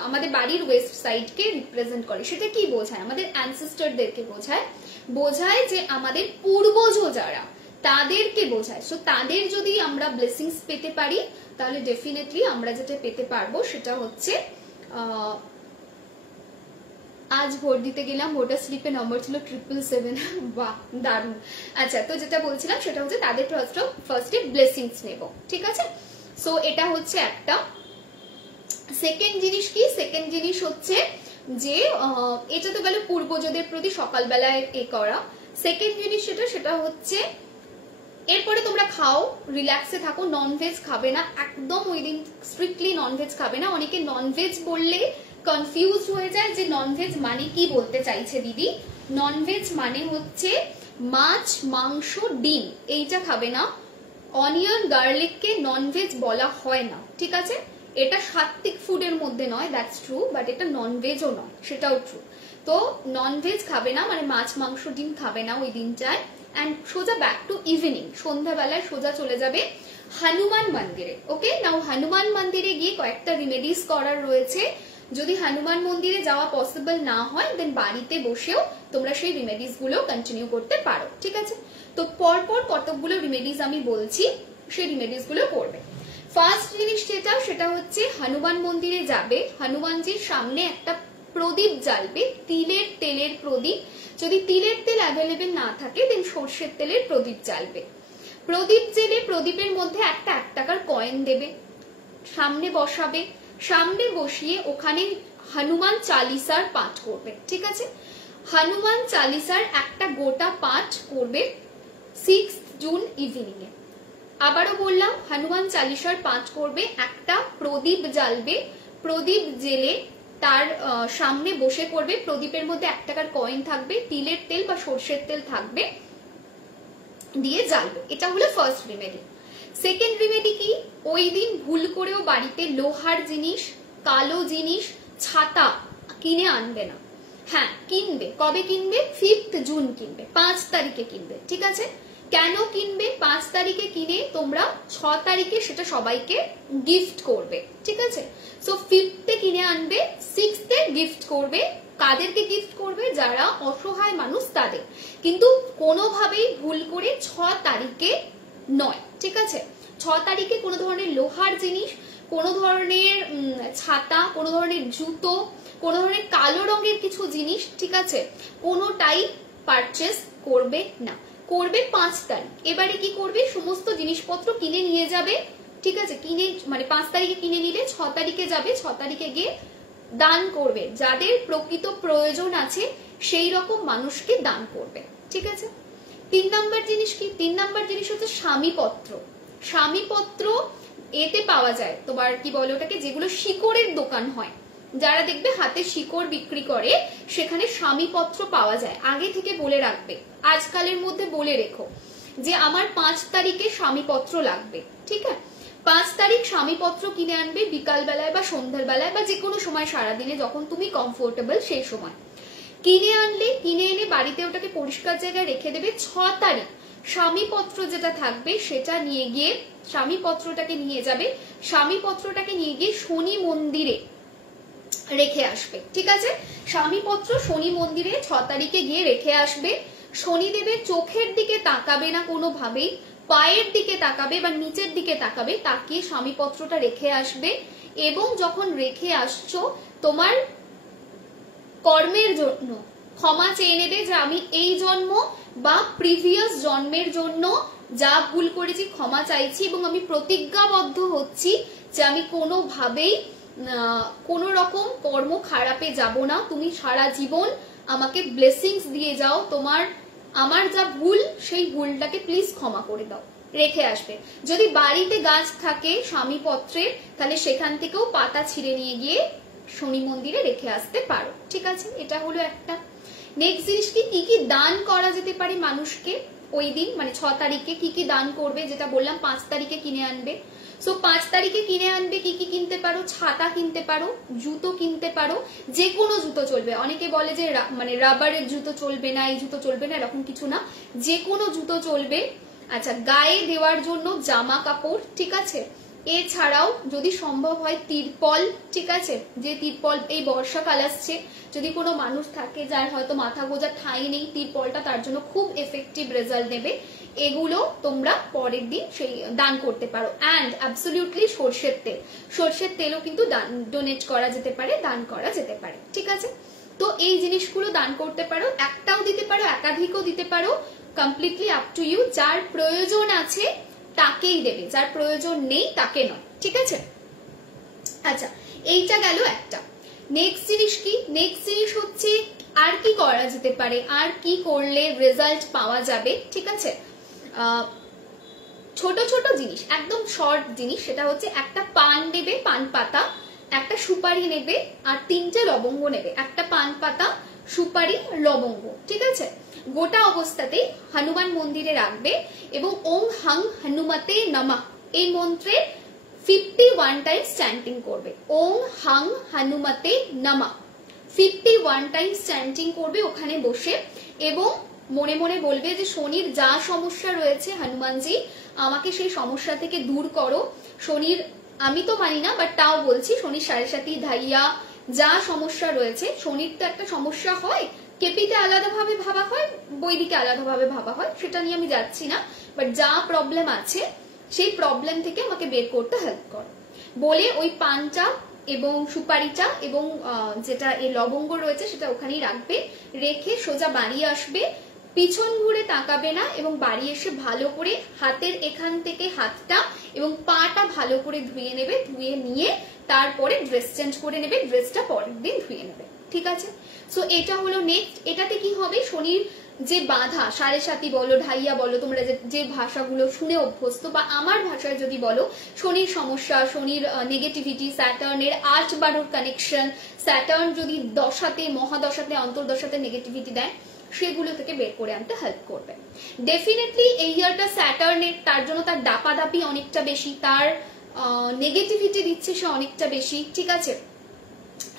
আমাদের বাড়ির ওয়েস্ট সাইডকে রিপ্রেজেন্ট করে। সেটা কি বোঝায়? আমাদের অ্যানসেস্টরদেরকে বোঝায় যে আমাদের পূর্বজ যারা তাদেরকে বোঝায়। সো তাদের যদি আমরা ব্লেসিংস পেতে পারি তাহলে ডেফিনেটলি আমরা যেটা পেতে পারবো সেটা হচ্ছে আজ ভোট দিতে গেলাম, ভোটার স্লিপে নম্বর ছিল 777, বাহ দারুণ। আচ্ছা, তো যেটা বলছিলাম সেটা হচ্ছে তাদের ফার্স্টে ব্লেসিংস নেব, ঠিক আছে? সো এটা হচ্ছে একটা। সেকেন্ড জিনিস কি? সেকেন্ড জিনিস হচ্ছে যে এটা তো গেল পূর্বজদের প্রতি সকালবেলায় করা। সেকেন্ড জিনিস সেটা হচ্ছে এরপরে তোমরা খাও, রিল্যাক্সে থাকো, ননভেজ খাবে না একদম, ওই দিন স্ট্রিক্টলি ননভেজ খাবে না। অনেকে ননভেজ বললে কনফিউজ হয়ে যায় যে ননভেজ মানে কি বলতে চাইছে দিদি। ননভেজ মানে হচ্ছে মাছ, মাংস, ডিম, এইটা খাবে না। অনিয়ন, গার্লিককে ননভেজ বলা হয় না, ঠিক আছে? এটা সাত্বিক ফুডের মধ্যে নয়, দ্যাটস ট্রু, বাট এটা ননভেজও নয়, সেটাও ট্রু। তো ননভেজ খাবে না, মানে মাছ, মাংস, ডিম খাবে না ওই দিনটায়। অ্যান্ড সোজা ব্যাক টু ইভিনিং, সন্ধ্যাবেলায় সোজা চলে যাবে হনুমান মন্দিরে। ওকে, নাও হনুমান মন্দিরে গিয়ে কয়েকটা রিমেডিস করার রয়েছে। যদি হনুমান মন্দিরে যাওয়া পসিবল না হয় দেন বাড়িতে বসেও তোমরা সেই রিমেডিস গুলো কন্টিনিউ করতে পারো, ঠিক আছে? তো পরপর কতকগুলো রিমেডিস আমি বলছি, সেই রিমেডিস গুলো করবে। ফার্স্ট জিনিস সেটা হচ্ছে হনুমান মন্দিরে যাবে, হনুমানজির সামনে একটা প্রদীপ জ্বালবে, তিলের তেলের প্রদীপ। যদি তিলের তেল অ্যাভেলেবেল না থাকে দেন সর্ষের তেলের প্রদীপ জ্বালবে। প্রদীপ জেলে প্রদীপের মধ্যে একটা 1 টাকার কয়েন দেবে, সামনে বসাবে, সামনে বসিয়ে ওখানে হনুমান চালিসার পাঠ করবে, ঠিক আছে? হনুমান চালিসার একটা গোটা পাঠ করবে 6 জুন ইভিনিং এ। আবারও বললাম, হনুমান চালিসার পাঠ করবে, একটা প্রদীপ জ্বালবে, প্রদীপ জেলে তার সামনে বসে করবে, প্রদীপের মধ্যে 1 টাকার কয়েন থাকবে, তিলের তেল বা সর্ষের তেল থাকবে, দিয়ে জ্বালবে। এটা হলো ফার্স্ট রিমেডি। সেকেন্ড রিমেডি কি? ওই দিন ভুল করেও বাড়িতে লোহার জিনিস, কালো জিনিস, ছাতা কিনে আনবে না। হ্যাঁ কিনবে, কবে কিনবে? 5 জুন কিনবে, 5 তারিখে কিনবে, ঠিক আছে? কেন কিনবে? 5 তারিখে কিনে তোমরা 6 তারিখে সেটা সবাইকে গিফট করবে, ঠিক আছে? সো 5th কিনে আনবে, 6th গিফট করবে। কাদেরকে গিফট করবে? যারা অসহায় মানুষ তাদের, কিন্তু কোনোভাবেই ভুল করে 6 তারিখে নয়, ঠিক আছে? 6 তারিখে কোনো ধরনের লোহার জিনিস, কোনো ধরনের ছাতা, কোনো ধরনের জুতো, কোনো ধরনের কালো রঙের কিছু জিনিস, ঠিক আছে, কোনোটাই পারচেস করবে না। করবে 5 তারিখ। এবারে কি করবে? সমস্ত জিনিসপত্র কিনে নিয়ে যাবে, ঠিক আছে? কিনে মানে 5 তারিখে কিনে নিলে 6 তারিখে যাবে, 6 তারিখে গিয়ে দান করবে, যাদের প্রকৃত প্রয়োজন আছে সেই রকম মানুষকে দান করবে, ঠিক আছে? 3 নাম্বার জিনিস কি? 3 নাম্বার জিনিস হচ্ছে স্বামীপত্র। স্বামীপত্র এতে পাওয়া যায় তোমার কি বলে ওটাকে, যেগুলো শিকড়ের দোকান হয়, যারা দেখবে হাতে শিকড় বিক্রি করে সেখানে স্বামীপত্র পাওয়া যায়। আগে থেকে বলে রাখবে, আজকালের মধ্যে বলে রেখো যে আমার 5 তারিখে স্বামীপত্র লাগবে, ঠিক আছে? 5 তারিখ স্বামীপত্র কিনে আনবে, বিকাল বেলায় বা সন্ধ্যার বেলায় বা যে কোনো সময় সারাদিনে যখন তুমি কমফোর্টেবল সেই সময় কিনে আনলে, কিনে এনে বাড়িতে ওটাকে পরিষ্কার জায়গায় রেখে দেবে। 6 তারিখ স্বামীপত্র যেটা থাকবে সেটা নিয়ে গিয়ে, স্বামীপত্রটাকে নিয়ে যাবে, স্বামীপত্রটাকে নিয়ে গিয়ে শনি মন্দিরে রেখে আসবে, ঠিক আছে। স্বামীপত্র শনি মন্দিরে 6 তারিখে গিয়ে রেখে আসবে। শনিদেবের চোখের দিকে তাকাবে না কোনোভাবেই, পায়ের দিকে তাকাবে বা নিচের দিকে তাকাবে, তাকিয়ে স্বামীপত্রটা রেখে আসবে। এবং যখন রেখে আসছো তোমার কর্মের জন্য ক্ষমা চেয়ে নেবে যে আমি এই জন্ম বা প্রিভিয়াস জন্মের জন্য যা ভুল করেছি ক্ষমা চাইছি, এবং আমি প্রতিজ্ঞাবদ্ধ হচ্ছি যে আমি কোনোভাবেই কোনো রকম কর্ম খারাপে যাব না। তুমি সারা জীবন আমাকে ব্লেসিংস দিয়ে যাও, আমার যা ভুল সেই ভুলটাকে প্লিজ ক্ষমা করে দাও, রেখে আসবে। যদি বাড়িতে গাছ থাকে স্বামীপত্রের, তাহলে সেখান থেকেও পাতা ছিঁড়ে নিয়ে গিয়ে শনি মন্দিরে রেখে আসতে পারো, ঠিক আছে। এটা হলো একটা। নেক্সট জিনিস কি কি দান করা যেতে পারে মানুষকে ওই দিন, মানে 6 তারিখে কি কি দান করবে, যেটা বললাম 5 তারিখে কিনে আনবে। সো 5 তারিখে কিনে আনবে কি কি কিনতে পারো, ছাতা কিনতে পারো, জুতো কিনতে পারো, যে কোনো জুতো চলবে। অনেকে বলে যে মানে রাবারের জুতো চলবে না, এই জুতো চলবে না, এরকম কিছু না, যে কোনো জুতো চলবে। আচ্ছা, গায়ে দেওয়ার জন্য জামা কাপড়, ঠিক আছে। এছাড়াও যদি সম্ভব হয় তিরপল, ঠিক আছে, যে তিরপল এই বর্ষাকাল আসছে, যদি কোনো মানুষ থাকে যার হয়তো মাথা গোজার ঠাঁই নেই, তিরপলটা তার জন্য খুব এফেক্টিভ রেজাল্ট দেবে। এগুলো তোমরা পরের দিন সেই দান করতে পারো। অ্যান্ড অ্যাবসলিউটলি সর্ষের তেলও কিন্তু ডোনেট করা যেতে পারে, দান করা যেতে পারে, ঠিক আছে। তো এই জিনিসগুলো দান করতে পারো, একটাও দিতে পারো, একাধিকও দিতে পারো, কমপ্লিটলি আপ টু ইউ। যার প্রয়োজন আছে তাকেই দেবে, যার প্রয়োজন নেই তাকে নয়, ঠিক আছে। আচ্ছা, এইটা গেল একটা। নেক্সট জিনিস কি, নেক্সট জিনিস হচ্ছে আর কি করা যেতে পারে, আর কি করলে রেজাল্ট পাওয়া যাবে, ঠিক আছে। ছোট ছোট জিনিস, একদম শর্ট জিনিস, সেটা হচ্ছে একটা পান নেবে, পান পাতা, একটা সুপারি নেবে, আর 3টে লবঙ্গ নেবে। একটা পান পাতা, সুপারি, লবঙ্গ, ঠিক আছে। গোটা অবস্থাতেই হনুমান মন্দিরে রাখবে এবং ওং হাং হনুমতে নমঃ এই মন্ত্রে 51 টাইমস চ্যান্টিং করবে। ওং হাং হনুমতে নমঃ 51 টাইমস চ্যান্টিং করবে ওখানে বসে, এবং মনে মনে বলবে যে শনির যা সমস্যা রয়েছে হনুমানজি আমাকে সেই সমস্যা থেকে দূর করো। শনির, আমি তো মানি না বাট তাও বলছি, শনির 7.5 ধাইয়া যা সমস্যা রয়েছে, শনির তো একটা সমস্যা হয়, কেপিতে আলাদাভাবে ভাবা হয়, বৈদিকে আলাদাভাবে ভাবা হয়, সেটা নিয়ে আমি যাচ্ছি না, বাট যা প্রবলেম আছে সেই প্রবলেম থেকে আমাকে বের করতে হেল্প করো বলে ওই পানটা এবং সুপারিটা এবং যেটা এই লবঙ্গ রয়েছে সেটা ওখানেই রাখবে। রেখে সোজা বাড়ি আসবে, পিছন ঘুরে তাকাবে না, এবং বাড়ি এসে ভালো করে হাতের এখান থেকে হাতটা এবং পাটা ভালো করে ধুয়ে নেবে। ধুয়ে নিয়ে তারপরে ড্রেস চেঞ্জ করে নেবে, ড্রেসটা পরের দিন ধুয়ে নেবে, ঠিক আছে। সো এটা হলো নেক্সট। এটাতে কি হবে, শনির যে বাধা, 7.5 বলো, ঢাইয়া বলো, তোমরা যে ভাষাগুলো শুনে অভ্যস্ত, বা আমার ভাষায় যদি বলো, শনির সমস্যা, শনির নেগেটিভিটি, স্যাটার্নের 8-12 কানেকশন, স্যাটার্ন যদি দশাতে, মহাদশাতে, অন্তর্দশাতে নেগেটিভিটি দেয়, সেগুলো থেকে বের করে আনতে হেল্প করবে। ডেফিনেটলি এই ইয়ারটা স্যাটার্নের, তার জন্য তার দাপাদাপি অনেকটা বেশি, তার নেগেটিভিটি দিচ্ছে সে অনেকটা বেশি, ঠিক আছে,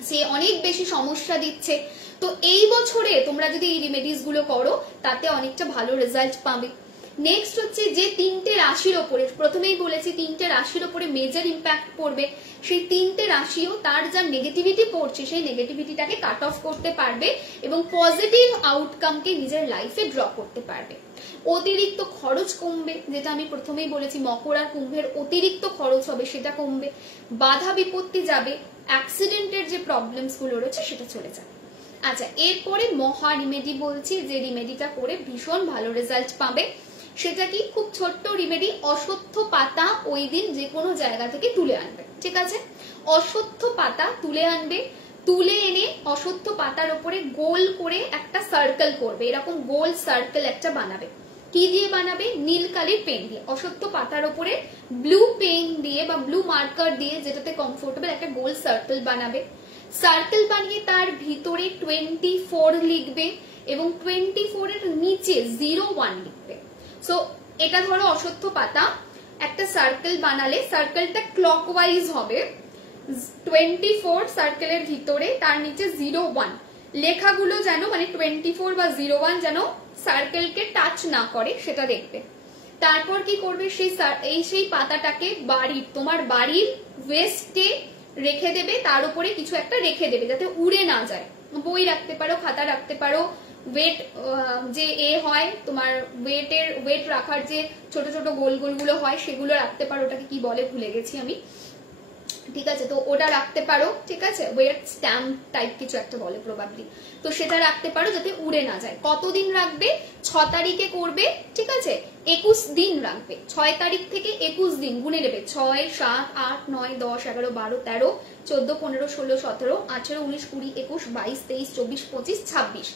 সে অনেক বেশি সমস্যা দিচ্ছে। তো এই বছরে তোমরা যদি এই রেমেডিস গুলো করো তাতে অনেকটা ভালো রেজাল্ট পাবে। নেক্সট হচ্ছে যে 3টে রাশির ওপরে, প্রথমেই বলেছি 3টে রাশির ওপরে মেজর ইম্প্যাক্ট পড়বে, সেই 3টে রাশিও তার যা নেগেটিভিটি পড়ছে সেই নেগেটিভিটিটাকে কাট অফ করতে পারবে এবং পজিটিভ আউটকামকে নিজের লাইফে ড্র করতে পারবে। অতিরিক্ত খরচ কমবে, যেটা আমি প্রথমেই বলেছি, মকর আর কুম্ভের অতিরিক্ত খরচ হবে সেটা কমবে, বাধা বিপত্তি যাবে, অ্যাক্সিডেন্টের যে প্রবলেমস গুলো রয়েছে সেটা চলে যাবে। আচ্ছা, এরপরে মহা রিমেডি বলছি, যে রিমেডিটা করে ভীষণ ভালো রেজাল্ট পাবে। সেটা কি, খুব ছোট্ট রিমেডি, অশ্বত্থ পাতা ওই দিন যে কোনো জায়গা থেকে তুলে আনবে, ঠিক আছে। অশ্বত্থ পাতা তুলে আনবে, তুলে এনে অশ্বত্থ পাতার উপরে গোল করে একটা সার্কেল করবে, এরকম গোল সার্কেল একটা বানাবে। কি দিয়ে বানাবে, নীল কালির পেন দিয়ে। অশ্বত্থ পাতার উপরে ব্লু পেন দিয়ে বা ব্লু মার্কার দিয়ে, যেটাতে কমফোর্টেবল, একটা গোল সার্কেল বানাবে। সার্কেল বানিয়ে তার ভিতরে 24 লিখবে এবং 24 এর নিচে 01 লিখবে। সো এটা ধরো অশ্বত্থ পাতা, একটা সার্কেল বানালে সার্কেলটা ক্লকওয়াইজ হবে, 24 সার্কেলের ভিতরে, তার নিচে 01। লেখাগুলো যেন, মানে 24 বা 01 যেন সার্কেলকে টাচ না করে সেটা দেখবে। তারপর কি করবে, সেই পাতাটাকে তোমার বাড়ির ওয়েস্টে রেখে দেবে, তার উপরে কিছু একটা রেখে দেবে যাতে উড়ে না যায়। বই রাখতে পারো, খাতা রাখতে পারো, ওয়েট যে হয় তোমার ওয়েট রাখার যে ছোট ছোট গোল গোল গুলো হয় সেগুলো রাখতে পারো, ওটাকে কি বলে ভুলে গেছি আমি, ঠিক আছে, তো ওটা রাখতে পারো, ঠিক আছে, ওয়েট স্ট্যাম্প টাইপ কিছু একটা বলে প্রবাবলি, তো সেটা রাখতে পারো যাতে উড়ে না যায়। কতদিন রাখবে? 6 তারিখে করবে, ঠিক আছে, 21 দিন রাখবে, 6 তারিখ থেকে 21 দিন গুনে নেবে, 6, 7, 8, 9, 10, 11, 12, 13, 14, 15, 16, 17, 18, 19, 20, 21, 22, 23, 24, 25, 26,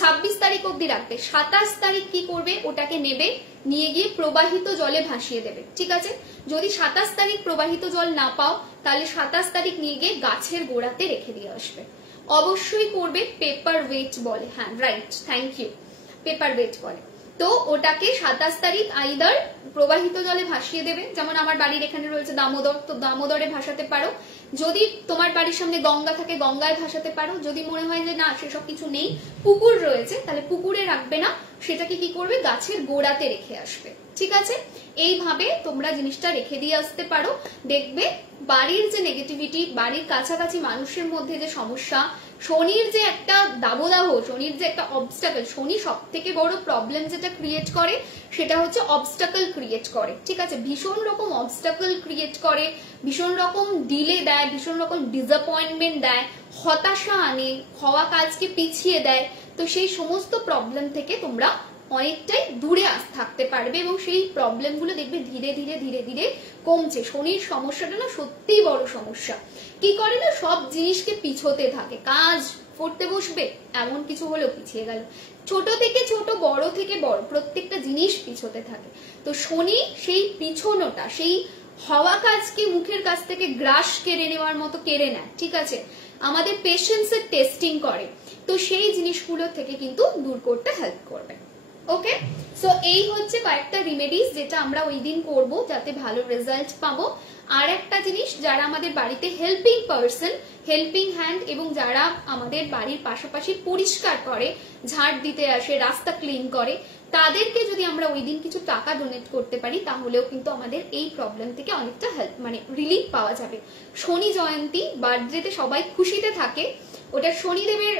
26 তারিখ অব্দি রাখবে। 27 তারিখ কি করবে? ওটাকে নেবে, নিয়ে গিয়ে প্রবাহিত জলে ভাসিয়ে দেবে, ঠিক আছে। যদি 27 তারিখ প্রবাহিত জল না পাও তাহলে 27 তারিখ নিয়ে গিয়ে গাছের গোড়াতে রেখে দিয়ে আসবে। অবশ্যই করবে, পেপার ওয়েট বলে, হ্যাঁ right, thank you, paper weight বলে। তো ওটাকে 27 তারিখ আইদার প্রবাহিত জলে ভাসিয়ে দেবে, যেমন আমার বাড়ির এখানে রয়েছে দামোদর, তো দামোদরে ভাসাতে পারো। যদি তোমার বাড়ির সামনে গঙ্গা থাকে গঙ্গায় ভাসাতে পারো। যদি মনে হয় যে না সেসব কিছু নেই, পুকুর রয়েছে, তাহলে পুকুরে রাখবে না, সেটাকে কি করবে? গাছের গোড়াতে রেখে আসবে, ঠিক আছে। এইভাবে তোমরা জিনিসটা রেখে দিয়ে আসতে পারো, দেখবে বাড়ির যে নেগেটিভিটি, বাড়ির কাছাকাছি মানুষের মধ্যে যে সমস্যা, শনির যে একটা দাবদাহ, শনির যে একটা অবস্টাকল, শনি সব থেকে বড় প্রবলেম যেটা ক্রিয়েট করে সেটা হচ্ছে অবস্টাকল ক্রিয়েট করে, ঠিক আছে, ভীষণ রকম অবস্টাকল ক্রিয়েট করে, ভীষণ রকম ডিলে দেয়, ভীষণ রকম ডিসঅ্যাপয়েন্টমেন্ট দেয়, হতাশা আনে, হওয়া কাজকে পিছিয়ে দেয়। তো সেই সমস্ত প্রবলেম থেকে তোমরা অনেকটাই দূরে থাকতে পারবে এবং সেই প্রবলেমগুলো দেখবে ধীরে ধীরে ধীরে ধীরে কমছে। শনির সমস্যাটা না সত্যিই বড় সমস্যা, কি করে না সব জিনিসকে পিছোতে থাকে, কাজ করতে বসবে এমন কিছু হলেও পিছিয়ে গেল, ছোট থেকে ছোট, বড় থেকে বড়, প্রত্যেকটা জিনিস পিছোতে থাকে। তো শনি সেই পিছনোটা, সেই হওয়া কাজকে মুখের কাছ থেকে গ্রাস কেড়ে নেওয়ার মতো কেড়ে নেয়, ঠিক আছে, আমাদের পেশেন্সের টেস্টিং করে, তো সেই জিনিসগুলো থেকে কিন্তু দূর করতে হেল্প করবে। ওকে, সো এই হচ্ছে কয়েকটা রিমেডিস যেটা আমরা ওই দিন করবো যাতে ভালো রেজাল্ট পাবো। আর একটা জিনিস, যারা আমাদের বাড়িতে হেল্পিং পার্সন, হেল্পিং হ্যান্ড এবং যারা আমাদের বাড়ির পাশাপাশি পরিষ্কার করে, ঝাড় দিতে আসে, রাস্তা ক্লিন করে, তাদেরকে যদি আমরা ওই দিন কিছু টাকা ডোনেট করতে পারি তাহলেও কিন্তু আমাদের এই প্রবলেম থেকে অনেকটা হেল্প মানে রিলিফ পাওয়া যাবে। শনি জয়ন্তী, বার্থডেতে সবাই খুশিতে থাকে, ওটা শনিদেবের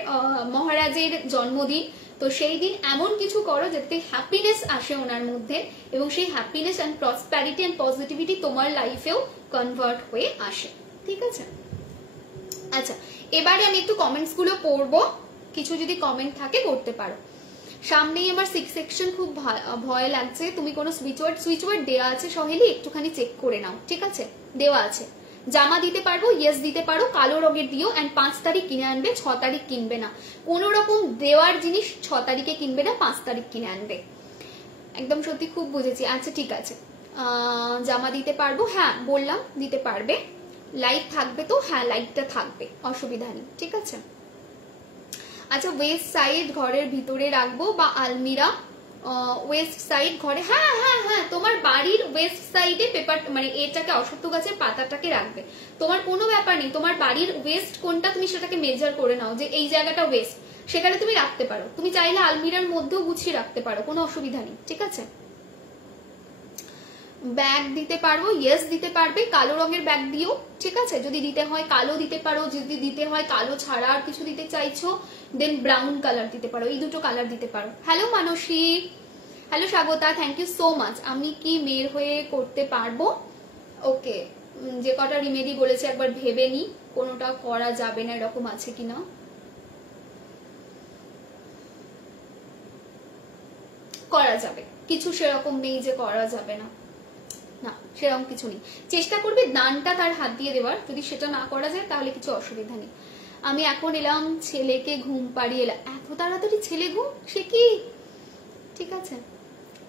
মহারাজের জন্মদিন, তো সেই দিন এমন কিছু করো যাতে হ্যাপিনেস আসে ওনার মধ্যে এবং সেই happiness and prosperity and positivity তোমার লাইফেও কনভার্ট হয়ে আসে, ঠিক আছে। আচ্ছা, এবারে আমি একটু কমেন্টস গুলো পড়বো, কিছু যদি কমেন্ট থাকে করতে পারো। সামনেই আমার 6 সেকশন, খুব ভয় লাগছে। তুমি কোনো সুইচ ওয়ার্ড দেওয়া আছে সহেলি, একটুখানি চেক করে নাও, ঠিক আছে, দেওয়া আছে। জামা দিতে পারবো, ইয়েস দিতে পারো, কালো রঙের দিও, এন্ড 5 তারিখ কিনে আনবে, 6 তারিখ কিনবে না। কোন রকম দেওয়ার জিনিস 6 তারিখে কিনবে না, 5 তারিখ কিনে আনবে। একদম সত্যি, খুব বুঝেছি। আচ্ছা ঠিক আছে, জামা দিতে পারবো, হ্যাঁ বললাম দিতে পারবে। লাইট থাকবে তো? হ্যাঁ লাইটটা থাকবে, অসুবিধা নেই, ঠিক আছে। আচ্ছা, ওয়েস্ট সাইড ঘরের ভিতরে রাখবো বা আলমিরা? ওয়েস্ট সাইড ঘরে, হ্যাঁ হ্যাঁ হ্যাঁ, তোমার বাড়ির ওয়েস্ট সাইডে পেপার মানে এটাকে, অশ্বত্থ গাছের পাতাটাকে রাখবে, তোমার কোনো ব্যাপার নেই। তোমার বাড়ির ওয়েস্ট কোনটা তুমি সেটাকে মেজার করে নাও যে এই জায়গাটা ওয়েস্ট, সেখানে তুমি রাখতে পারো। তুমি চাইলে আলমিরার মধ্যেও গুছিয়ে রাখতে পারো, কোনো অসুবিধা নেই, ঠিক আছে। ব্যাগ দিতে পারবো, ইয়েস দিতে পারবে, কালো রঙের ব্যাগ দিও, ঠিক আছে। যদি দিতে হয় কালো দিতে পারো, যদি দিতে হয় কালো ছাড়া আর কিছু দিতে চাইছো দেন ব্রাউন কালার দিতে পারো, এই দুটো কালার দিতে পারো। Hello Mansi, hello Swagata, thank you so much. আমি কি মেয়ের হয়ে করতে পারবো? ওকে, যে কটা রিমেডি বলেছে একবার ভেবে নি কোনোটা করা যাবে না এরকম আছে কিনা। করা যাবে, কিছু সেরকম নেই যে করা যাবে না, না সেরকম কিছু নেই। চেষ্টা করবে দানটা তার হাত দিয়ে দেওয়ার, যদি সেটা না করা যায় তাহলে কিছু অসুবিধা নেই। আমি এখন এলাম, ছেলেকে ঘুম পাড়িয়ে এলাম। এত তাড়াতাড়ি ছেলে ঘুম? সে কি? ঠিক আছে,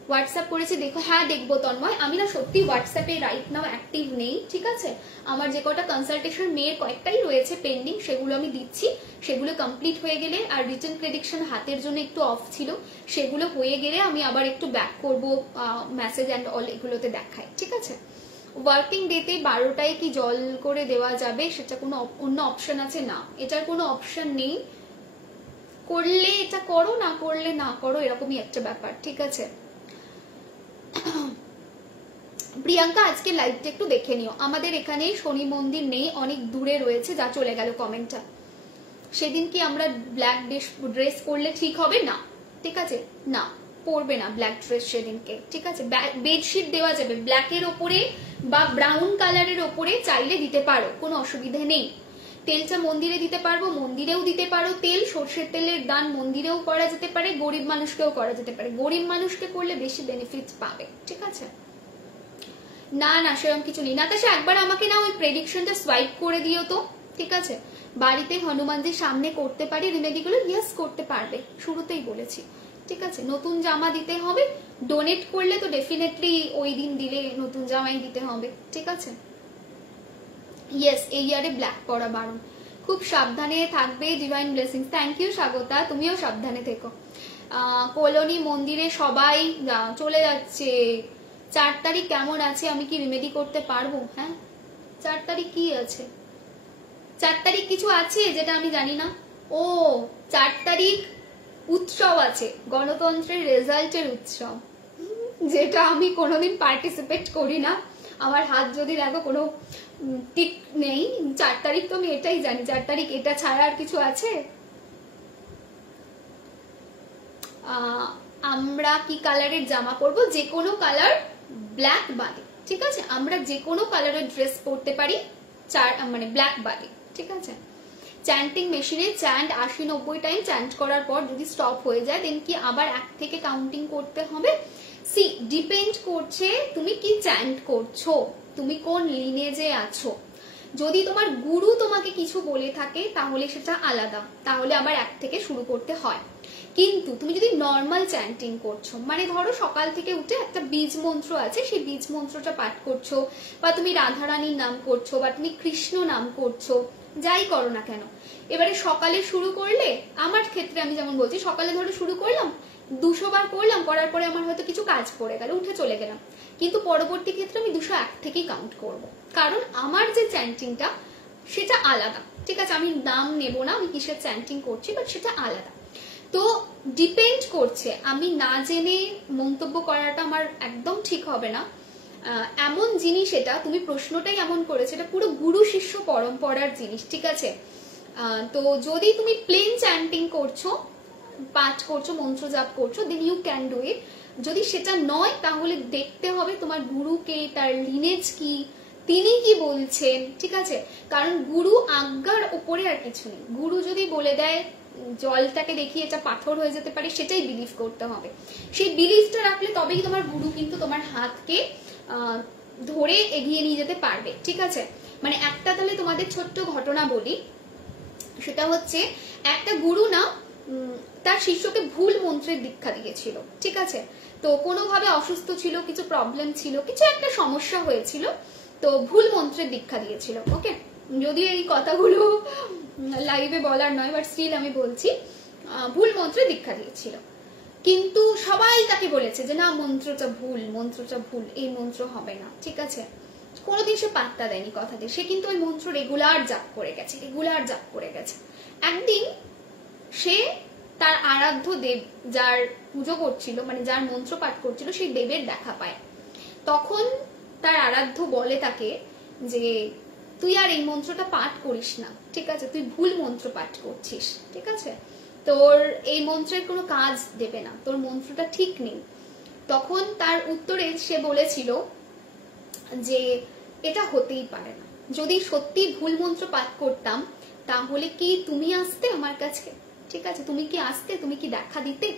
হোয়াটসঅ্যাপ করেছি দেখো। হ্যাঁ দেখবো তন্ময়, আমি না সত্যি হোয়াটসঅ্যাপে রাইট নাও অ্যাক্টিভ নেই, ঠিক আছে। আমার যে কটা কনসালটেশন মেয়ের কয়েকটাই রয়েছে পেন্ডিং, সেগুলো আমি দিচ্ছি, সেগুলো কমপ্লিট হয়ে গেলে, আর রিটার্ন প্রেডিকশন হাতের জন্য একটু অফ ছিল, সেগুলো হয়ে গেলে আমি আবার একটু ব্যাক করবো মেসেজ অ্যান্ড অল, এগুলোতে দেখায়, ঠিক আছে। ওয়ার্কিং ডেতে 12টায় কি জল করে দেওয়া যাবে, সেটা কোনো অন্য অপশন আছে? না, এটার কোনো অপশন নেই। করলে এটা করো, না করলে না করো, এরকমই একটা ব্যাপার, ঠিক আছে। প্রিয়াঙ্কা আজকে লাইভটা একটু দেখে নিও, আমাদের এখানে শনি মন্দির নেই, অনেক দূরে রয়েছে, যা চলে গেল কমেন্টটা। সেদিন কি আমরা ব্ল্যাক ড্রেস পরলে ঠিক হবে? না, ঠিক আছে, না পরবে না ব্ল্যাক ড্রেস সেদিনকে, ঠিক আছে। বেডশিট দেওয়া যাবে ব্ল্যাকের ওপরে বা ব্রাউন কালারের ওপরে, চাইলে দিতে পারো, কোনো অসুবিধা নেই। তেলটা মন্দিরে দিতে পারবো, মন্দিরেও দিতে পারো তেল, সর্ষের তেলের দান মন্দিরেও করা যেতে পারে, গরিব মানুষকেও করা যেতে পারে, গরিব মানুষকে করলে বেশি বেনিফিট পাবে, ঠিক আছে। না না সেরকম কিছু নেই। নাতাশা একবার আমাকে না ওই প্রেডিকশনটা সোয়াইপ করে দিও তো, ঠিক আছে। বাড়িতে হনুমানজির সামনে করতে পারি রেমেডিগুলো, ইয়েস করতে পারবে, শুরুতেই বলেছি, ঠিক আছে। নতুন জামা দিতে হবে, ডোনেট করলে তো ডেফিনেটলি ওই দিন দিলে নতুন জামাই দিতে হবে, ঠিক আছে। ইয়েস, এই ইয়ারে ব্ল্যাক পরা বারণ, খুব সাবধানে থাকবে, divine blessings. Thank you Swagata, তুমিও সাবধানে থেকো। কলোনি মন্দিরে সবাই চলে যাচ্ছে। 4 তারিখ কেমন আছে, আমি কি রিমেডি করতে পারবো? হ্যাঁ 4 তারিখ কি আছে? 4 তারিখ কিছু আছে যেটা আমি জানি না? ও 4 তারিখ উৎসব আছে, গণতন্ত্রের রেজাল্টের উৎসব, যেটা আমি কোনোদিন পার্টিসিপেট করি না। আমার হাত যদি দেখো কোনো টিক নেই। 4 তারিখ তো আমি এটাই জানি, 4 তারিখ এটা ছাড়া আর কিছু আছে? আমরা কি কালারের জামা পরবো? যে কোনো কালার, ব্ল্যাক বাদে, ঠিক আছে। আমরা যে কোনো কালারের ড্রেস পরতে পারি, মানে ব্ল্যাক বাদে, ঠিক আছে। চ্যান্টিং মেশিনে চ্যান্ট 80-90 টাইম চ্যান্ট করার পর যদি স্টপ হয়ে যায় দেন কি আবার 1 থেকে কাউন্টিং করতে হবে? সি ডিপেন্ড করছে তুমি কি চ্যান্ট করছো, তুমি কোন লিনেজে আছো। যদি তোমার গুরু তোমাকে কিছু বলে থাকে তাহলে সেটা আলাদা, তাহলে আবার 1 থেকে শুরু করতে হয়। কিন্তু তুমি যদি নর্মাল চ্যান্টিং করছো, মানে ধরো সকাল থেকে উঠে একটা বীজ মন্ত্র আছে, সেই বীজ মন্ত্রটা পাঠ করছো, বা তুমি রাধারানীর নাম করছো, বা তুমি কৃষ্ণ নাম করছো, যাই করো না কেন, এবারে সকালে শুরু করলে, আমার ক্ষেত্রে আমি যেমন বলছি, সকালে ধরো শুরু করলাম, 200 বার করলাম, করার পরে আমার হয়তো কিছু কাজ পড়ে গেল, উঠে চলে গেলাম, কিন্তু পরবর্তী ক্ষেত্রে আমি 201 থেকেই কাউন্ট করব, কারণ আমার যে চ্যান্টিংটা সেটা আলাদা, ঠিক আছে। আমি নাম নেব না আমি কিসের চ্যান্টিং করছি, বাট সেটা আলাদা। তো ডিপেন্ড করছে, আমি না জেনে মন্তব্য করাটা আমার একদম ঠিক হবে না। এমন জিনিস, এটা তুমি প্রশ্নটাই এমন করেছে, এটা পুরো গুরু শিষ্য পরম্পরার জিনিস, ঠিক আছে। তো যদি তুমি প্লেন চ্যান্টিং করছো, পাঠ করছো, মন্ত্র জাপ করছো, then you can do it. যদি সেটা নয় তাহলে দেখতে হবে তোমার গুরুকে, তার লিনেজ কি, তিনি কি বলছেন, ঠিক আছে। কারণ গুরু আজ্ঞার উপরে আর কিছু নেই। গুরু যদি বলে দেয় জলটাকে দেখি এটা পাথর হয়ে যেতে পারে, সেটাই বিলিভ করতে হবে। সেই বিলিভটা রাখলে তবেই তোমার গুরু কিন্তু তোমার হাতকে ধরে এগিয়ে নিয়ে যেতে পারবে, ঠিক আছে। মানে একটা তাহলে তোমাদের ছোট্ট ঘটনা বলি, সেটা হচ্ছে একটা গুরু না তার শিষ্যকে ভুল মন্ত্রের দীক্ষা দিয়েছিল, ঠিক আছে। তো কোনোভাবে অসুস্থ ছিল, কিছু প্রবলেম ছিল, কিছু একটা সমস্যা হয়েছিল, তো ভুল মন্ত্রের দীক্ষা দিয়েছিল, ওকে। যদিও এই কথাগুলো লাইভে বলার নয়, বাট স্টিল আমি বলছি, ভুল মন্ত্রের দীক্ষা দিয়েছিল। কিন্তু সবাই তাকে বলেছে যে না মন্ত্রটা ভুল, মন্ত্রটা ভুল, এই মন্ত্র হবে না, ঠিক আছে। কোনোদিন সে পাত্তা দেয়নি কথাতে, সে কিন্তু ওই মন্ত্র রেগুলার জাপ করে গেছে, রেগুলার জাপ করে গেছে। একদিন সে তার আরাধ্য দেব, যার পুজো করছিল, মানে যার মন্ত্র পাঠ করছিল, সেই দেবের দেখা পায়। তখন তার আরাধ্য বলে তাকে যে তুই আর এই মন্ত্রটা পাঠ করিস না, ঠিক আছে, তুই ভুল মন্ত্র পাঠ করছিস, ঠিক আছে, তোর এই মন্ত্রের কোনো কাজ দেবে না, তোর মন্ত্রটা ঠিক নেই। তখন তার উত্তরে সে বলেছিল যে এটা হতেই পারে না, যদি সত্যি ভুল মন্ত্র পাঠ করতাম তাহলে কি তুমি আসতে আমার কাছে, ঠিক আছে, তুমি কি আসতে, তুমি কি দেখা দিতে।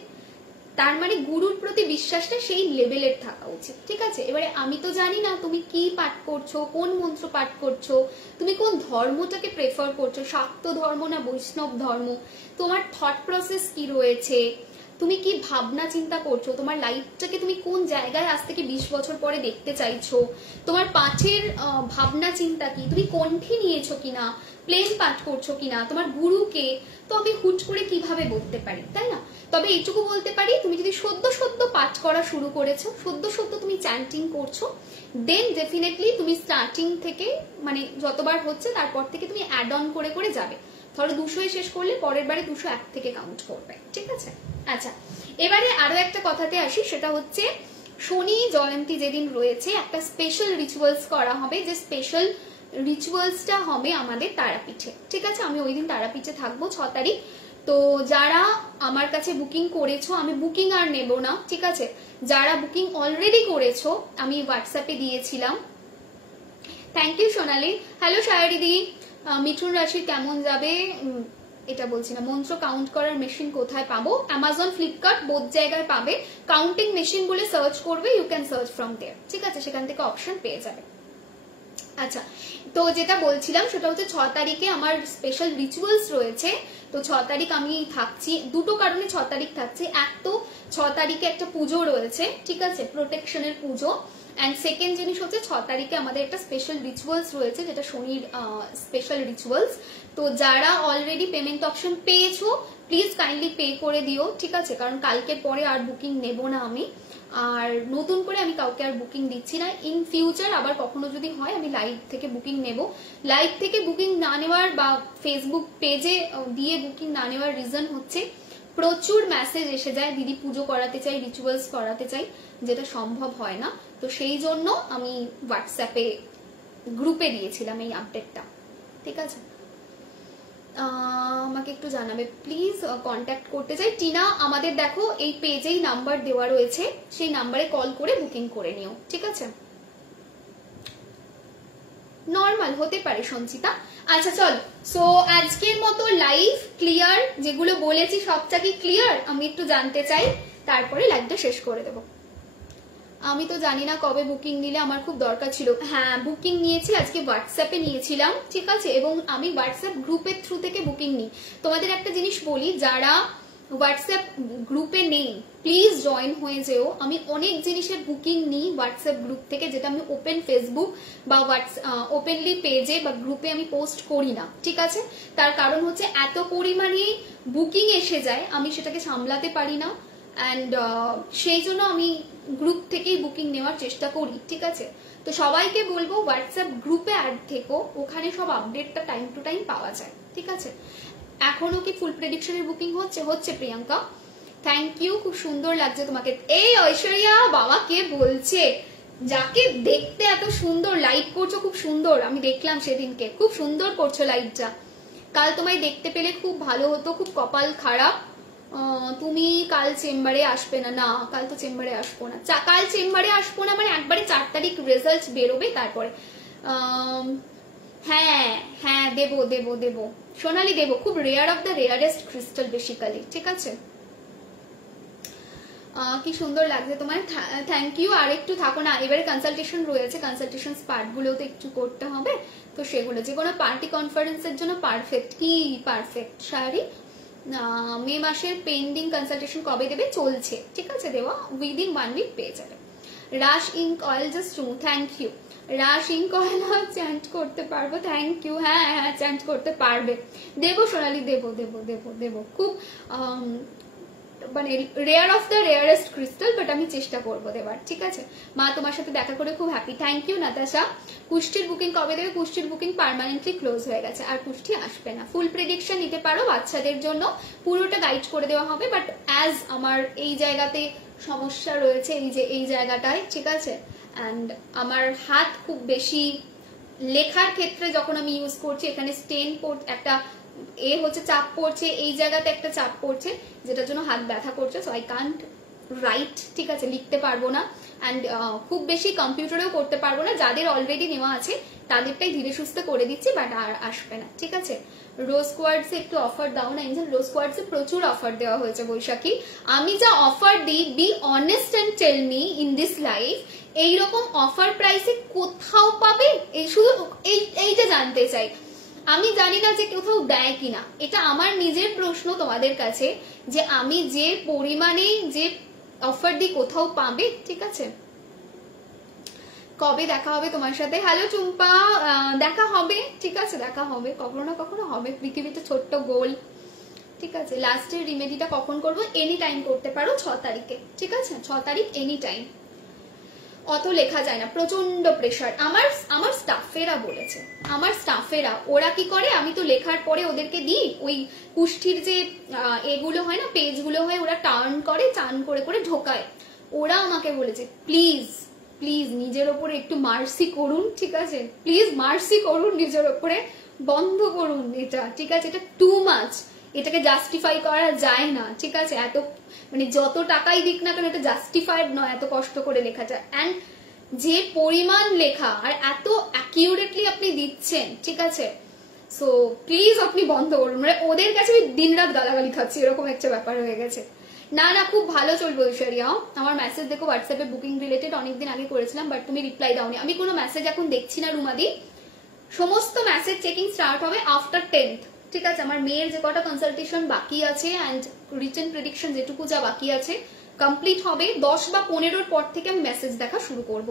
তার মানে গুরুর প্রতি বিশ্বাসটা সেই লেভেলের থাকা উচিত, ঠিক আছে। এবারে আমি তো জানি না তুমি কি পাঠ করছো, কোন মন্ত্র পাঠ করছো, তুমি কোন ধর্মটাকে প্রেফার করছো, শাক্ত ধর্ম না বৈষ্ণব ধর্ম, তোমার থট প্রসেস কি রয়েছে, তুমি কি ভাবনা চিন্তা করছো, তোমার লাইফটাকে তুমি কোন জায়গায় আজ থেকে 20 বছর পরে দেখতে চাইছো, তোমার পাঠের ভাবনা চিন্তা কি, তুমি কণ্ঠে নিয়েছো কিনা, প্লেন পাঠ করছো কিনা, তোমার গুরুকে তো আমি হুট করে কিভাবে বলতে পারি, তাই না। তবে এইটুকু বলতে পারি, তুমি যদি সদ্য পাঠ করা শুরু করেছো, সদ্য তুমি চ্যান্টিং করছো, দেন ডেফিনেটলি তুমি স্টার্টিং থেকে মানে যতবার হচ্ছে তারপর থেকে তুমি অ্যাড অন করে করে যাবে। ধরো 200 শেষ করলে পরের বারে 201 থেকে কাউন্ট করবে, ঠিক আছে। আচ্ছা, এবারে আরো একটা কথাতে আসি, সেটা হচ্ছে শনি জয়ন্তী যেদিন রয়েছে একটা স্পেশাল রিচুয়ালস করা হবে, যে স্পেশাল রিচুয়ালসটা হবে আমাদের তারাপীঠে, ঠিক আছে। আমি ওই দিন তারাপীঠে থাকবো 6 তারিখ। তো যারা আমার কাছে বুকিং করেছো, আমি বুকিং আর নেব না, ঠিক আছে। যারা বুকিং অলরেডি করেছো আমি হোয়াটসঅ্যাপে দিয়েছিলাম। Thank you Sonali. হ্যালো সায়রিদি। মিঠুন রাশি কেমন যাবে এটা বলছি না। মন্ত্র কাউন্ট করার মেশিন কোথায় পাবো? অ্যামাজন, ফ্লিপকার্ট বোথ জায়গায় পাবে। কাউন্টিং মেশিন বলে সার্চ করবে, ইউ ক্যান সার্চ ফ্রম দেয়ার, ঠিক আছে, সেখান থেকে অপশন পেয়ে যাবে। আচ্ছা, তো যেটা বলছিলাম সেটা হচ্ছে 6 তারিখে আমার স্পেশাল রিচুয়ালস রয়েছে। তো 6 তারিখ আমি থাকছি, দুটো কারণে 6 তারিখ থাকছি। এক তো 6 তারিখে একটা পুজো রয়েছে, ঠিক আছে, প্রোটেকশনের পুজো। অ্যান্ড সেকেন্ড জিনিস হচ্ছে 6 তারিখে আমাদের একটা স্পেশাল রিচুয়ালস রয়েছে, যেটা শনির স্পেশাল রিচুয়ালস। তো যারা অলরেডি পেমেন্ট অপশন পেয়েছো প্লিজ কাইন্ডলি পে করে দিও, ঠিক আছে, কারণ কালকের পরে আর বুকিং নেব না আমি, আর নতুন করে আমি কাউকে আর বুকিং দিচ্ছি না। ইন ফিউচার আবার কখনো যদি হয় আমি লাইভ থেকে বুকিং নেব। লাইভ থেকে বুকিং না নেওয়ার বা ফেসবুক পেজে দিয়ে বুকিং না নেওয়ার রিজন হচ্ছে প্রচুর মেসেজ এসে যায়, দিদি পুজো করাতে চাই, রিচুয়ালস করাতে চাই, যেটা সম্ভব হয় না। তো সেই জন্য আমি হোয়াটসঅ্যাপে গ্রুপে দিয়েছিলাম এই আপডেটটা, ঠিক আছে। আমাকে একটু জানাবে প্লিজ, কন্ট্যাক্ট করতে চাই। টিনা, আমাদের দেখো এই পেজেই নাম্বার দেওয়া রয়েছে, সেই নাম্বারে কল করে বুকিং করে নিও, ঠিক আছে। নর্মাল হতে পারে সঞ্চিতা। আচ্ছা চল, সো আজকের মতো লাইভ ক্লিয়ার, যেগুলো বলেছি সবটা কি ক্লিয়ার আমি একটু জানতে চাই, তারপরে লাইভটা শেষ করে দেবো। আমি তো জানি না কবে বুকিং নিলে, আমার খুব দরকার ছিল। হ্যাঁ বুকিং নিয়েছি আজকে, হোয়াটসঅ্যাপে নিয়েছিলাম, ঠিক আছে, এবং আমি হোয়াটসঅ্যাপ গ্রুপের থ্রু থেকে বুকিং নিই। তোমাদের একটা জিনিস বলি, যারা হোয়াটসঅ্যাপ গ্রুপে নেই প্লিজ জয়েন হয়ে যেও। আমি অনেক জিনিসের বুকিং নিই হোয়াটসঅ্যাপ গ্রুপ থেকে, যেটা আমি ওপেন ফেসবুক বা ওপেনলি পেজে বা গ্রুপে আমি পোস্ট করি না, ঠিক আছে। তার কারণ হচ্ছে এত পরিমাণে বুকিং এসে যায়, আমি সেটাকে সামলাতে পারি না, অ্যান্ড সেই জন্য আমি গ্রুপ থেকেই বুকিং নেওয়ার চেষ্টা করি, ঠিক আছে। তো সবাইকে বলবো হোয়াটসঅ্যাপ গ্রুপে অ্যাড থেকো, ওখানে সব আপডেটটা টাইম টু টাইম পাওয়া যায়, ঠিক আছে। এখনো কি ফুল প্রেডিকশনের বুকিং হচ্ছে প্রিয়াঙ্কা, থ্যাংক ইউ, খুব সুন্দর লাগছে তোমাকে। এই ঐশ্বরিয়া, বাবা কে বলছে, যাকে দেখতে এত সুন্দর লাইভ করছো, খুব সুন্দর, আমি দেখলাম সেদিনকে, খুব সুন্দর করছো লাইভটা। কাল তোমায় দেখতে পেলে খুব ভালো হতো, খুব কপাল খারাপ, তুমি কাল চেম্বারে আসবে না। না কাল তো চেম্বারে আসবো না, কাল চেম্বারে আসবো না মানে একবারে 4 তারিখ রেজাল্ট বেরোবে তারপরে। হ্যাঁ হ্যাঁ দেবো দেবো দেবো সোনালি, দেবো, খুব rare of the rarest crystal basically, ঠিক আছে। কি সুন্দর লাগছে তোমার, থ্যাংক ইউ। আর একটু থাকো না, এবারে কনসালটেশন রয়েছে, কনসালটেশন পার্ট গুলো তো একটু করতে হবে, তো সেগুলো যে কোনো পার্টি কনফারেন্সের জন্য পারফেক্ট। কি পারফেক্ট শাড়ি, মে মাসের পেন্ডিং কনসালটেশন কবে দেবে? চলছে, ঠিক আছে, দেওয়া উইদিন 1 উইক পেয়ে যাবে। রাশ ink oil just thank you. রাশ ইঙ্ক অয়েল চ্যান্ট করতে পারবো, থ্যাংক ইউ। হ্যাঁ হ্যাঁ চ্যান্ট করতে পারবে, দেবো সোনালি, দেবো দেবো দেবো দেবো, খুব মানে rare of the rarest crystal, but আমি চেষ্টা করবো দেবার, ঠিক আছে। মা তোমার সাথে দেখা করে খুব হ্যাপি, থ্যাংক ইউ নাতাশা। কুষ্টির বুকিং কবে দেবে? কুষ্টির বুকিং পার্মানেন্টলি ক্লোজ হয়ে গেছে, আর কুষ্টি আসবে না। ফুল প্রেডিকশন নিতে পারো বাচ্চাদের জন্য, পুরোটা গাইড করে দেওয়া হবে, বাট অ্যাজ আমার এই জায়গাতে সমস্যা রয়েছে, এই যে এই জায়গাটায়, ঠিক আছে, অ্যান্ড আমার হাত খুব বেশি লেখার ক্ষেত্রে যখন আমি ইউজ করছি, এখানে স্টেন একটা হচ্ছে চাপ পড়ছে, এই জায়গাতে একটা চাপ পড়ছে, যেটার জন্য হাত ব্যথা করছে, সো আই কান্ট রাইট, ঠিক আছে, লিখতে পারবো না, অ্যান্ড খুব বেশি কম্পিউটারেও করতে পারবো না। যাদের অলরেডি নেওয়া আছে তাদেরটাই ধীরে সুস্থে করে দিচ্ছি, বাট আর আসবে না, ঠিক আছে। রোজ কোয়ার্টসে একটু অফার দাও না এঞ্জেল। রোজ কোয়ার্টসে প্রচুর অফার দেওয়া হয়েছে বৈশাখী, আমি যা অফার দিই, be honest and tell me in this life, এইরকম অফার প্রাইসে কোথাও পাবে? এই শুধু এইটা জানতে চাই, আমি জানি না যে কোথাও দেয় কিনা, এটা আমার নিজের প্রশ্ন তোমাদের কাছে, যে আমি যে পরিমাণে যে অফার দিই কোথাও পাবে, ঠিক আছে। কবে দেখা হবে তোমার সাথে? হ্যালো চুম্পা, দেখা হবে, ঠিক আছে, দেখা হবে, কখনো না কখনো হবে, পৃথিবীতে ছোট্ট গোল, ঠিক আছে। লাস্টের রিমেডিটা কখন করবো? এনি টাইম করতে পারো, 6 তারিখে, ঠিক আছে, 6 তারিখ এনি টাইম। অত লেখা যায় না, প্রচন্ড প্রেশার। আমার স্টাফেরা বলেছে, আমার স্টাফেরা, ওরা কি করে, আমি তো লেখার পরে ওদেরকে দিই, ওই কুষ্ঠির যে এগুলো হয় না, পেজগুলো হয়, ওরা টার্ন করে, চান করে করে ঢোকায়, ওরা আমাকে বলেছে প্লিজ প্লিজ নিজের ওপরে একটু মার্সি করুন, ঠিক আছে, প্লিজ মার্সি করুন নিজের ওপরে, বন্ধ করুন এটা, ঠিক আছে, এটা টু মাচ, এটাকে জাস্টিফাই করা যায় না, ঠিক আছে, এত মানে যত টাকাই দিক না কেন এটা জাস্টিফাইড নয় এত কষ্ট করে লেখাটা। অ্যান্ড যে পরিমাণ লেখা আর এত অ্যাকিউরেটলি আপনি দিচ্ছেন, ঠিক আছে, সো প্লিজ আপনি বন্ধ করুন, মানে ওদের কাছে আমি দিনরাত গালাগালি খাচ্ছি এরকম একটা ব্যাপার হয়ে গেছে। না না খুব ভালো চলবে ঐশ্বরিয়া, আমার মেসেজ দেখো হোয়াটসঅ্যাপে বুকিং রিলেটেড অনেকদিন আগে করেছিলাম বাট তুমি রিপ্লাই দাওনি। আমি কোনো মেসেজ এখন দেখছি না রুমাদি, সমস্ত মেসেজ চেকিং স্টার্ট হবে আফটার 10th, ঠিক আছে। আমার মেয়ের যে কটা কনসালটেশন বাকি আছে অ্যান্ড রিটেন প্রেডিকশন যেটুকু যা বাকি আছে কমপ্লিট হবে 10 বা 15-র পর থেকে আমি মেসেজ দেখা শুরু করব,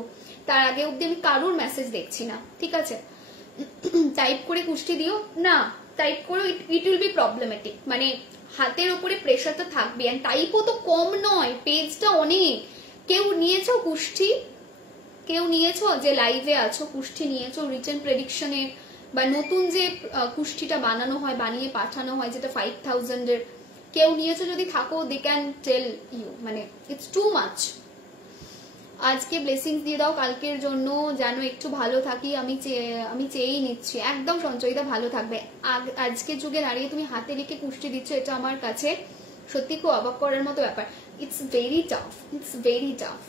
তার আগে অব্দি আমি কারোর মেসেজ দেখছি না, ঠিক আছে। টাইপ করে কুষ্টি দিও না, টাইপ করো, ইট উইল বি প্রবলেমেটিক, মানে হাতের ওপরে প্রেশার তো থাকবে, এন্ড টাইপও তো কম নয়, পেজটা অনেক। কেউ নিয়েছো কুষ্টি, কেউ নিয়েছো যে লাইভে আছো কুষ্টি নিয়েছো রিটেন প্রেডিকশনে, বা নতুন যে কুষ্টিটা বানানো হয় বানিয়ে পাঠানো হয় যেটা 5000 এর, কেউ নিয়েছো যদি থাকো দে ক্যান টেল ইউ, মানে ইটস টু মাচ। আজকে ব্লেসিংস দিয়ে দাও কালকের জন্য যেন একটু ভালো থাকি, আমি চেয়েই নিচ্ছি, একদম সঞ্চয়িতা ভালো থাকবে। আজকের যুগে দাঁড়িয়ে তুমি হাতে লিখে কুষ্টি দিচ্ছ, এটা আমার কাছে সত্যি খুব অবাক করার মতো ব্যাপার। It's very tough, it's very tough.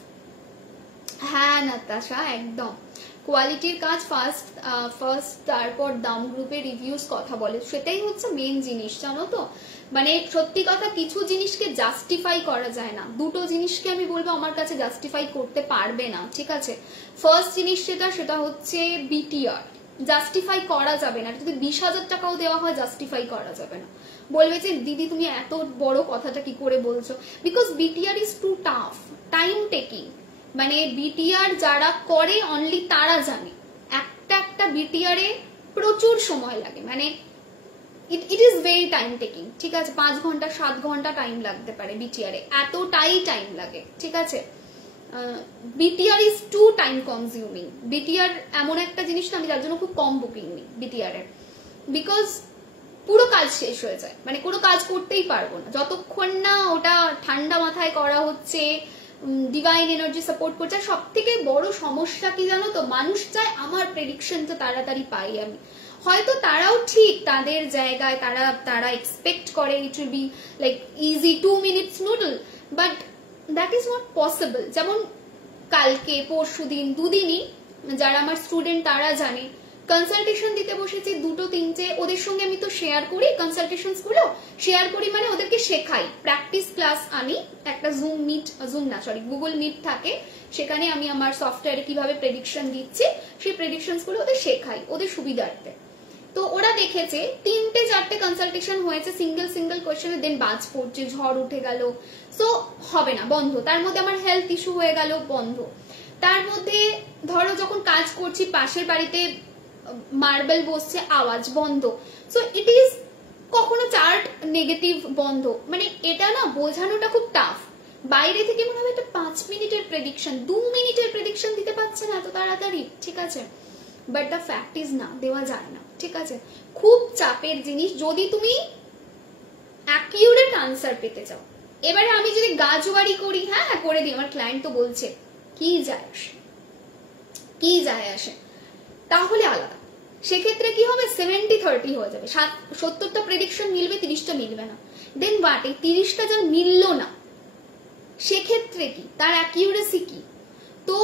হ্যাঁ নাতাশা একদম, কোয়ালিটির কাজ ফার্স্ট, তারপর দাম গ্রুপে রিভিউস কথা বলে, সেটাই হচ্ছে মেন জিনিস, জানো তো। মানে সত্যি কথা কিছু জিনিসকে জাস্টিফাই করা যায় না, দুটো জিনিসকে আমি বলবো আমার কাছে জাস্টিফাই করতে পারবে না, ঠিক আছে। ফার্স্ট জিনিস সেটা হচ্ছে বিটিআর, জাস্টিফাই করা যাবে না, যদি 20,000 টাকাও দেওয়া হয় জাস্টিফাই করা যাবে না, বলবে যে দিদি তুমি এত বড় কথাটা কি করে বলছো, because BTR is too tough, time taking, মানে বিটিআর যারা করে অনলি তারা জানে, একটা বিটিআর এ প্রচুর সময় লাগে, মানে it is very time taking, ঠিক আছে, 5 ঘন্টা 7 ঘন্টা টাইম লাগতে পারে বিটিআর এ, এতটাই টাইম লাগে, ঠিক আছে। BTR is to time consuming, BTR এমন একটা জিনিস না আমি যার জন্য খুব কম বুকিং নিই বিটিআর এর, বিকজ পুরো কাজ শেষ হয়ে যায়, মানে কোনো কাজ করতেই পারবো না যতক্ষণ না ওটা ঠান্ডা মাথায় করা হচ্ছে, ডিভাইন এনার্জি সাপোর্ট করছে। সব থেকে বড় সমস্যা কি জানো তো, মানুষ চায় আমার প্রেডিকশনটা তাড়াতাড়ি পাই আমি, হয়তো তারাও ঠিক তাদের জায়গায় তারা এক্সপেক্ট করে it will be like easy 2 minutes noodle, but that is not possible. যেমন কালকে পরশুদিন দুদিনই যারা আমার স্টুডেন্ট তারা জানে কনসালটেশন দিতে বসেছি 2-3টে, ওদের সঙ্গে আমি তো শেয়ার করি কনসালটেশন গুলো, শেয়ার করি মানে ওদেরকে শেখাই, প্র্যাকটিস ক্লাস আনি, একটা গুগল মিট থাকে, সেখানে আমি আমার সফটওয়্যারে কিভাবে প্রেডিকশন দিচ্ছি সেই প্রেডিকশন গুলো ওদের শেখাই ওদের সুবিধার্থে। তো ওরা দেখেছে 3-4টে কনসালটেশন হয়েছে সিঙ্গেল কোয়েশ্চেনে, দেন বাজ পড়ছে, ঝড় উঠে গেল, সো হবে না, বন্ধ। তার মধ্যে আমার হেলথ ইস্যু হয়ে গেল, বন্ধ। তার মধ্যে ধরো যখন কাজ করছি পাশের বাড়িতে মার্বেল বসছে, আওয়াজ, বন্ধ। সো ইট ইজ কখনো চার্ট নেগেটিভ, বন্ধ। মানে এটা না বোঝানোটা খুব টাফ, বাইরে থেকে মনে হবে একটা 5 মিনিটের প্রেডিকশন 2 মিনিটের প্রেডিকশন দিতে পারছে না এত তাড়াতাড়ি, ঠিক আছে, বাট দ্য ফ্যাক্ট ইজ না, দেওয়া যায় না, ঠিক আছে, খুব চাপের জিনিস যদি তুমি অ্যাকিউরেট আনসার পেতে চাও। এবারে আমি যদি গাজোয়ারি করি, হ্যাঁ করে দিই, আমার ক্লায়েন্ট তো বলছে, কি যায় আসে, তাহলে আলাদা, সেক্ষেত্রে কি হবে 70-30 হয়ে যাবে, 70টা প্রেডিকশন মিলবে 30টা মিলবে না, দেন বাট এই 30টা যা মিললো না সেক্ষেত্রে কি তার অ্যাকিউরেসি কি। তো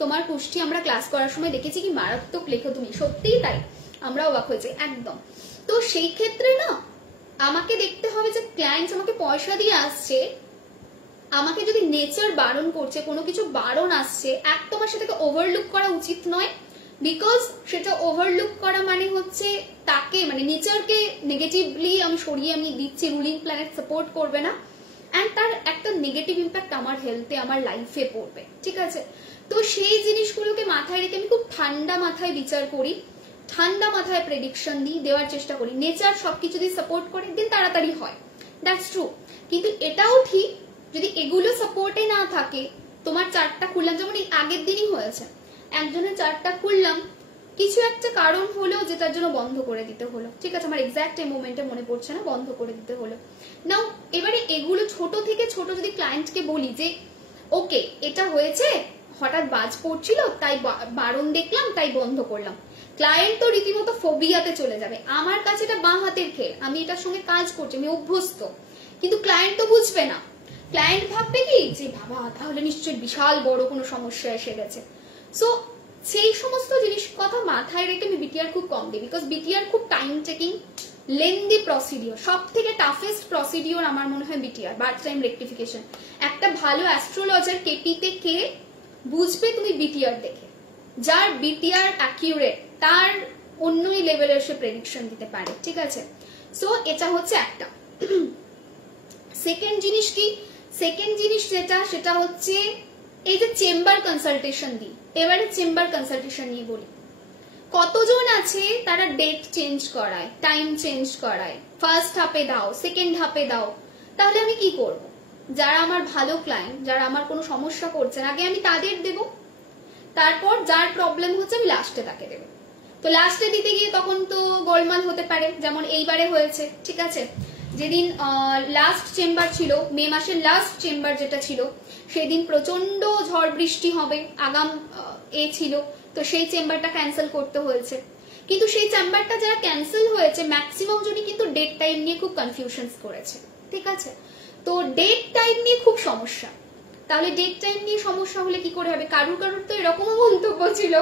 তোমার কুষ্টি আমরা ক্লাস করার সময় দেখেছি কি মারাত্মক লেখো তুমি, সত্যিই তাই, আমরা অবাক হয়েছে একদম। তো সেই ক্ষেত্রে না আমাকে দেখতে হবে যে ক্লায়েন্টস আমাকে পয়সা দিয়ে আসছে, আমাকে যদি নেচার বারণ করছে, কোনো কিছু বারণ আসছে, একদম আমার সেটাকে ওভারলুক করা উচিত নয়, বিকজ সেটা ওভারলুক করা মানে হচ্ছে তাকে, মানে নেচারকে নেগেটিভলি আমি দিচ্ছি, রুলিং প্ল্যানেট সাপোর্ট করবে না, অ্যান্ড তার একটা নেগেটিভ ইম্প্যাক্ট আমার হেলথে আমার লাইফে পড়বে, ঠিক আছে। তো সেই জিনিসগুলোকে মাথায় রেখে আমি খুব ঠান্ডা মাথায় বিচার করি, ঠান্ডা মাথায় প্রেডিকশন দিই, দেওয়ার চেষ্টা করি, নেচার সবকিছু দিয়ে সাপোর্ট করে দিন তাড়াতাড়ি হয়, দ্যাটস ট্রু। কিন্তু এটাও ঠিক যদি এগুলো সাপোর্টে না থাকে, তোমার চারটা খুললাম, যেমন এই আগের দিনই হয়েছে, একজনের চারটা খুললাম, কিছু একটা কারণ হলো যেটার জন্য বন্ধ করে দিতে হলো, ঠিক আছে, আমার এক্সাক্ট এই মোমেন্টে মনে পড়ছে না, বন্ধ করে দিতে হলো। নাও এবারে এগুলো ছোট থেকে ছোট যদি ক্লায়েন্টকে বলি যে ওকে এটা হয়েছে, হঠাৎ বাজ পড়ছিল তাই বারণ দেখলাম তাই বন্ধ করলাম। ক্লায়েন্ট তো রীতিমতো ফোবিয়াতে চলে যাবে, আমার কাছে এটা বাঁ হাতের খেল, আমি এটার সঙ্গে কাজ করছি, আমি অভ্যস্ত, কিন্তু ক্লায়েন্ট তো বুঝবে না। ক্লায়েন্ট ভাববে কি যে বাবা তাহলে নিশ্চয়ই বিশাল বড় কোনো সমস্যা এসে গেছে। সো সেই সমস্ত জিনিস কথা মাথায় রেখে আমি বিটিআর খুব কম দিই, বিকজ বিটিআর খুব টাইম টেকিং, লেন্দি প্রসিডিওর, সব থেকে টাফেস্ট প্রসিডিওর আমার মনে হয় বিটিআর, বার্থ টাইম রেকটিফিকেশন। একটা ভালো অ্যাস্ট্রোলজার কেপিতে কে বুঝবে তুমি বিটিআর দেখে, যার বিটিআর অ্যাকিউরেট তার অন্যই লেভেলের সে প্রেডিকশন দিতে পারে, ঠিক আছে। সো এটা হচ্ছে একটা। সেকেন্ড জিনিস কি, সেকেন্ড জিনিস যেটা সেটা হচ্ছে এই যে চেম্বার কনসালটেশন দিই, এবারে চেম্বার কনসালটেশন নিয়ে বলি। কতজন আছে তারা ডেট চেঞ্জ করায়, টাইম চেঞ্জ করায়, ফার্স্ট হাফে দাও, সেকেন্ড হাফে দাও, তাহলে আমি কি করব? যারা আমার ভালো ক্লায়েন্ট, যারা আমার কোনো সমস্যা করছেন, আগে আমি তাদের দেব, তারপর যার প্রবলেম হচ্ছে আমি লাস্টে তাকে দেব। তো লাস্টে দিতে গিয়ে তখন তো গোলমাল হতে পারে, যেমন এইবারে হয়েছে, ঠিক আছে। যেদিন লাস্ট চেম্বার ছিল, মে মাসের লাস্ট চেম্বার যেটা ছিল, সেদিন প্রচন্ড ঝড় বৃষ্টি হবে আগাম ছিল, তো সেই চেম্বারটা ক্যান্সেল করতে হয়েছে। কিন্তু সেই চেম্বারটা যারা ক্যান্সেল হয়েছে ম্যাক্সিমাম জনই কিন্তু ডেট টাইম নিয়ে খুব কনফিউশনস করেছে, ঠিক আছে। তো ডেট টাইম নিয়ে খুব সমস্যা, তাহলে ডেট টাইম নিয়ে সমস্যা হলে কি করে হবে? কারুর কারুর তো এরকমও মন্তব্য ছিল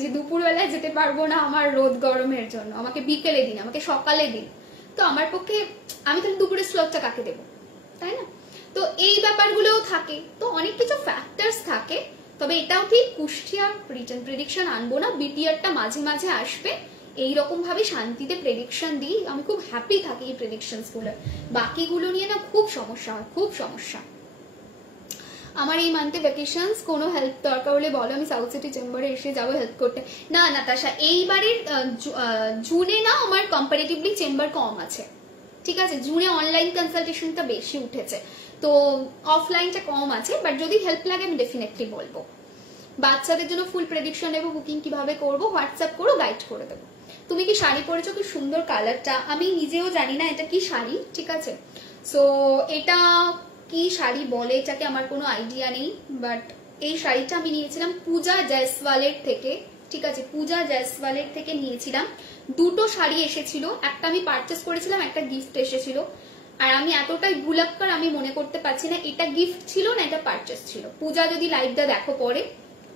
যে দুপুরবেলায় যেতে পারবো না আমার রোদ গরমের জন্য, আমাকে বিকেলে দিন, আমাকে সকালে দিন। তো আমার পক্ষে আমি তাহলে দুপুরের স্লটটা কাকে দেবো, তাই না? তো এই ব্যাপারগুলোও থাকে, তো অনেক কিছু ফ্যাক্টরস থাকে। তবে এটাও ঠিক কুষ্ঠিয়া রিটার্ন প্রেডিকশন আনবো না, বিটিআরটা মাঝে মাঝে আসবে, এইরকম ভাবে শান্তিতে প্রেডিকশন দিই, আমি খুব হ্যাপি থাকি এই প্রেডিকশনস গুলো। বাকিগুলো নিয়ে না খুব সমস্যা হয়, খুব সমস্যা। আমার এই মান্থে ভ্যাকেশনস, কোনো হেল্প দরকার হলে বলো, আমি সাউথ সিটি চেম্বারে এসে যাবো হেল্প করতে। না নাতাশা, এইবারের জুনে না আমার কম্পারেটিভলি চেম্বার কম আছে, ঠিক আছে। জুনে অনলাইন কনসালটেশনটা বেশি উঠেছে, তো অফলাইনটা কম আছে, বাট যদি হেল্প লাগে আমি ডেফিনেটলি বলবো। বাচ্চাদের জন্য ফুল প্রেডিকশন নেবো, বুকিং কিভাবে করবো হোয়াটসঅ্যাপ করো, গাইড করে দেবো। তুমি কি শাড়ি পরেছো, কি সুন্দর কালারটা, আমি নিজেও জানি না এটা কি শাড়ি, ঠিক আছে। সো এটা কি শাড়ি বলে এটাকে আমার কোনো আইডিয়া নেই, বাট এই শাড়িটা আমি নিয়েছিলাম পূজা জয়সওয়ালের থেকে, ঠিক আছে। পূজা জয়সওয়ালের থেকে নিয়েছিলাম, দুটো শাড়ি এসেছিল, একটা আমি পারচেস করেছিলাম, একটা গিফট এসেছিল। আর আমি এতটাই ভুলাক্কার আমি মনে করতে পারছি না এটা গিফট ছিল না এটা পারচেস ছিল। পূজা যদি লাইভটা দেখো পরে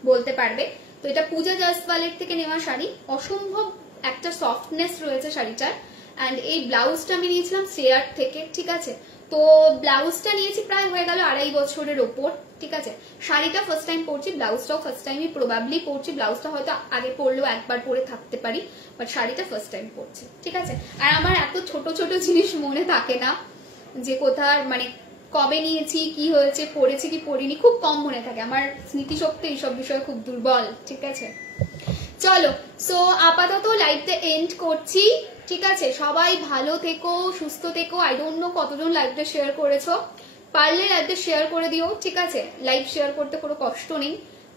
বলতে পারবে। তো এটা পূজা জয়সওয়ালের থেকে নেওয়া শাড়ি, অসম্ভব একটা সফটনেস রয়েছে শাড়িটার। অ্যান্ড এই ব্লাউজটা আমি নিয়েছিলাম শ্রেয়ার থেকে, ঠিক আছে। তো ব্লাউজটা নিয়েছি প্রায় হয়ে গেল 2.5 বছরের ওপর, ঠিক আছে। শাড়িটা ফার্স্ট টাইম পরছি, ব্লাউজটাও ফার্স্ট টাইমই প্রবাবলি পরছি, ব্লাউজটা হয়তো আগে পরলেও একবার পরে থাকতে পারি, বাট শাড়িটা ফার্স্ট টাইম পরছি, ঠিক আছে। আর আমার এত ছোট ছোট জিনিস মনে থাকে না, যে কোথার মানে কবে নিয়েছি, কি হয়েছে, পড়েছি কি পড়িনি, খুব কম মনে থাকে আমার, স্মৃতিশক্তি এইসব বিষয়ে খুব দুর্বল, ঠিক আছে। চলো, সো আপাতত লাইভটা এন্ড করছি, ঠিক আছে। সবাই ভালো থেকো, সুস্থ থেকো। আই ডোন্ট নো কতজন লাইভটা শেয়ার করেছো, পারলে লাইভটা শেয়ার করে দিও, ঠিক আছে। লাইভ শেয়ার করতে কোনো কষ্ট নেই,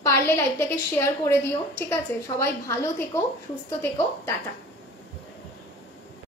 পারলে লাইভটাকে শেয়ার করে দিও, ঠিক আছে। সবাই ভালো থেকো, সুস্থ থেকো, টাটা।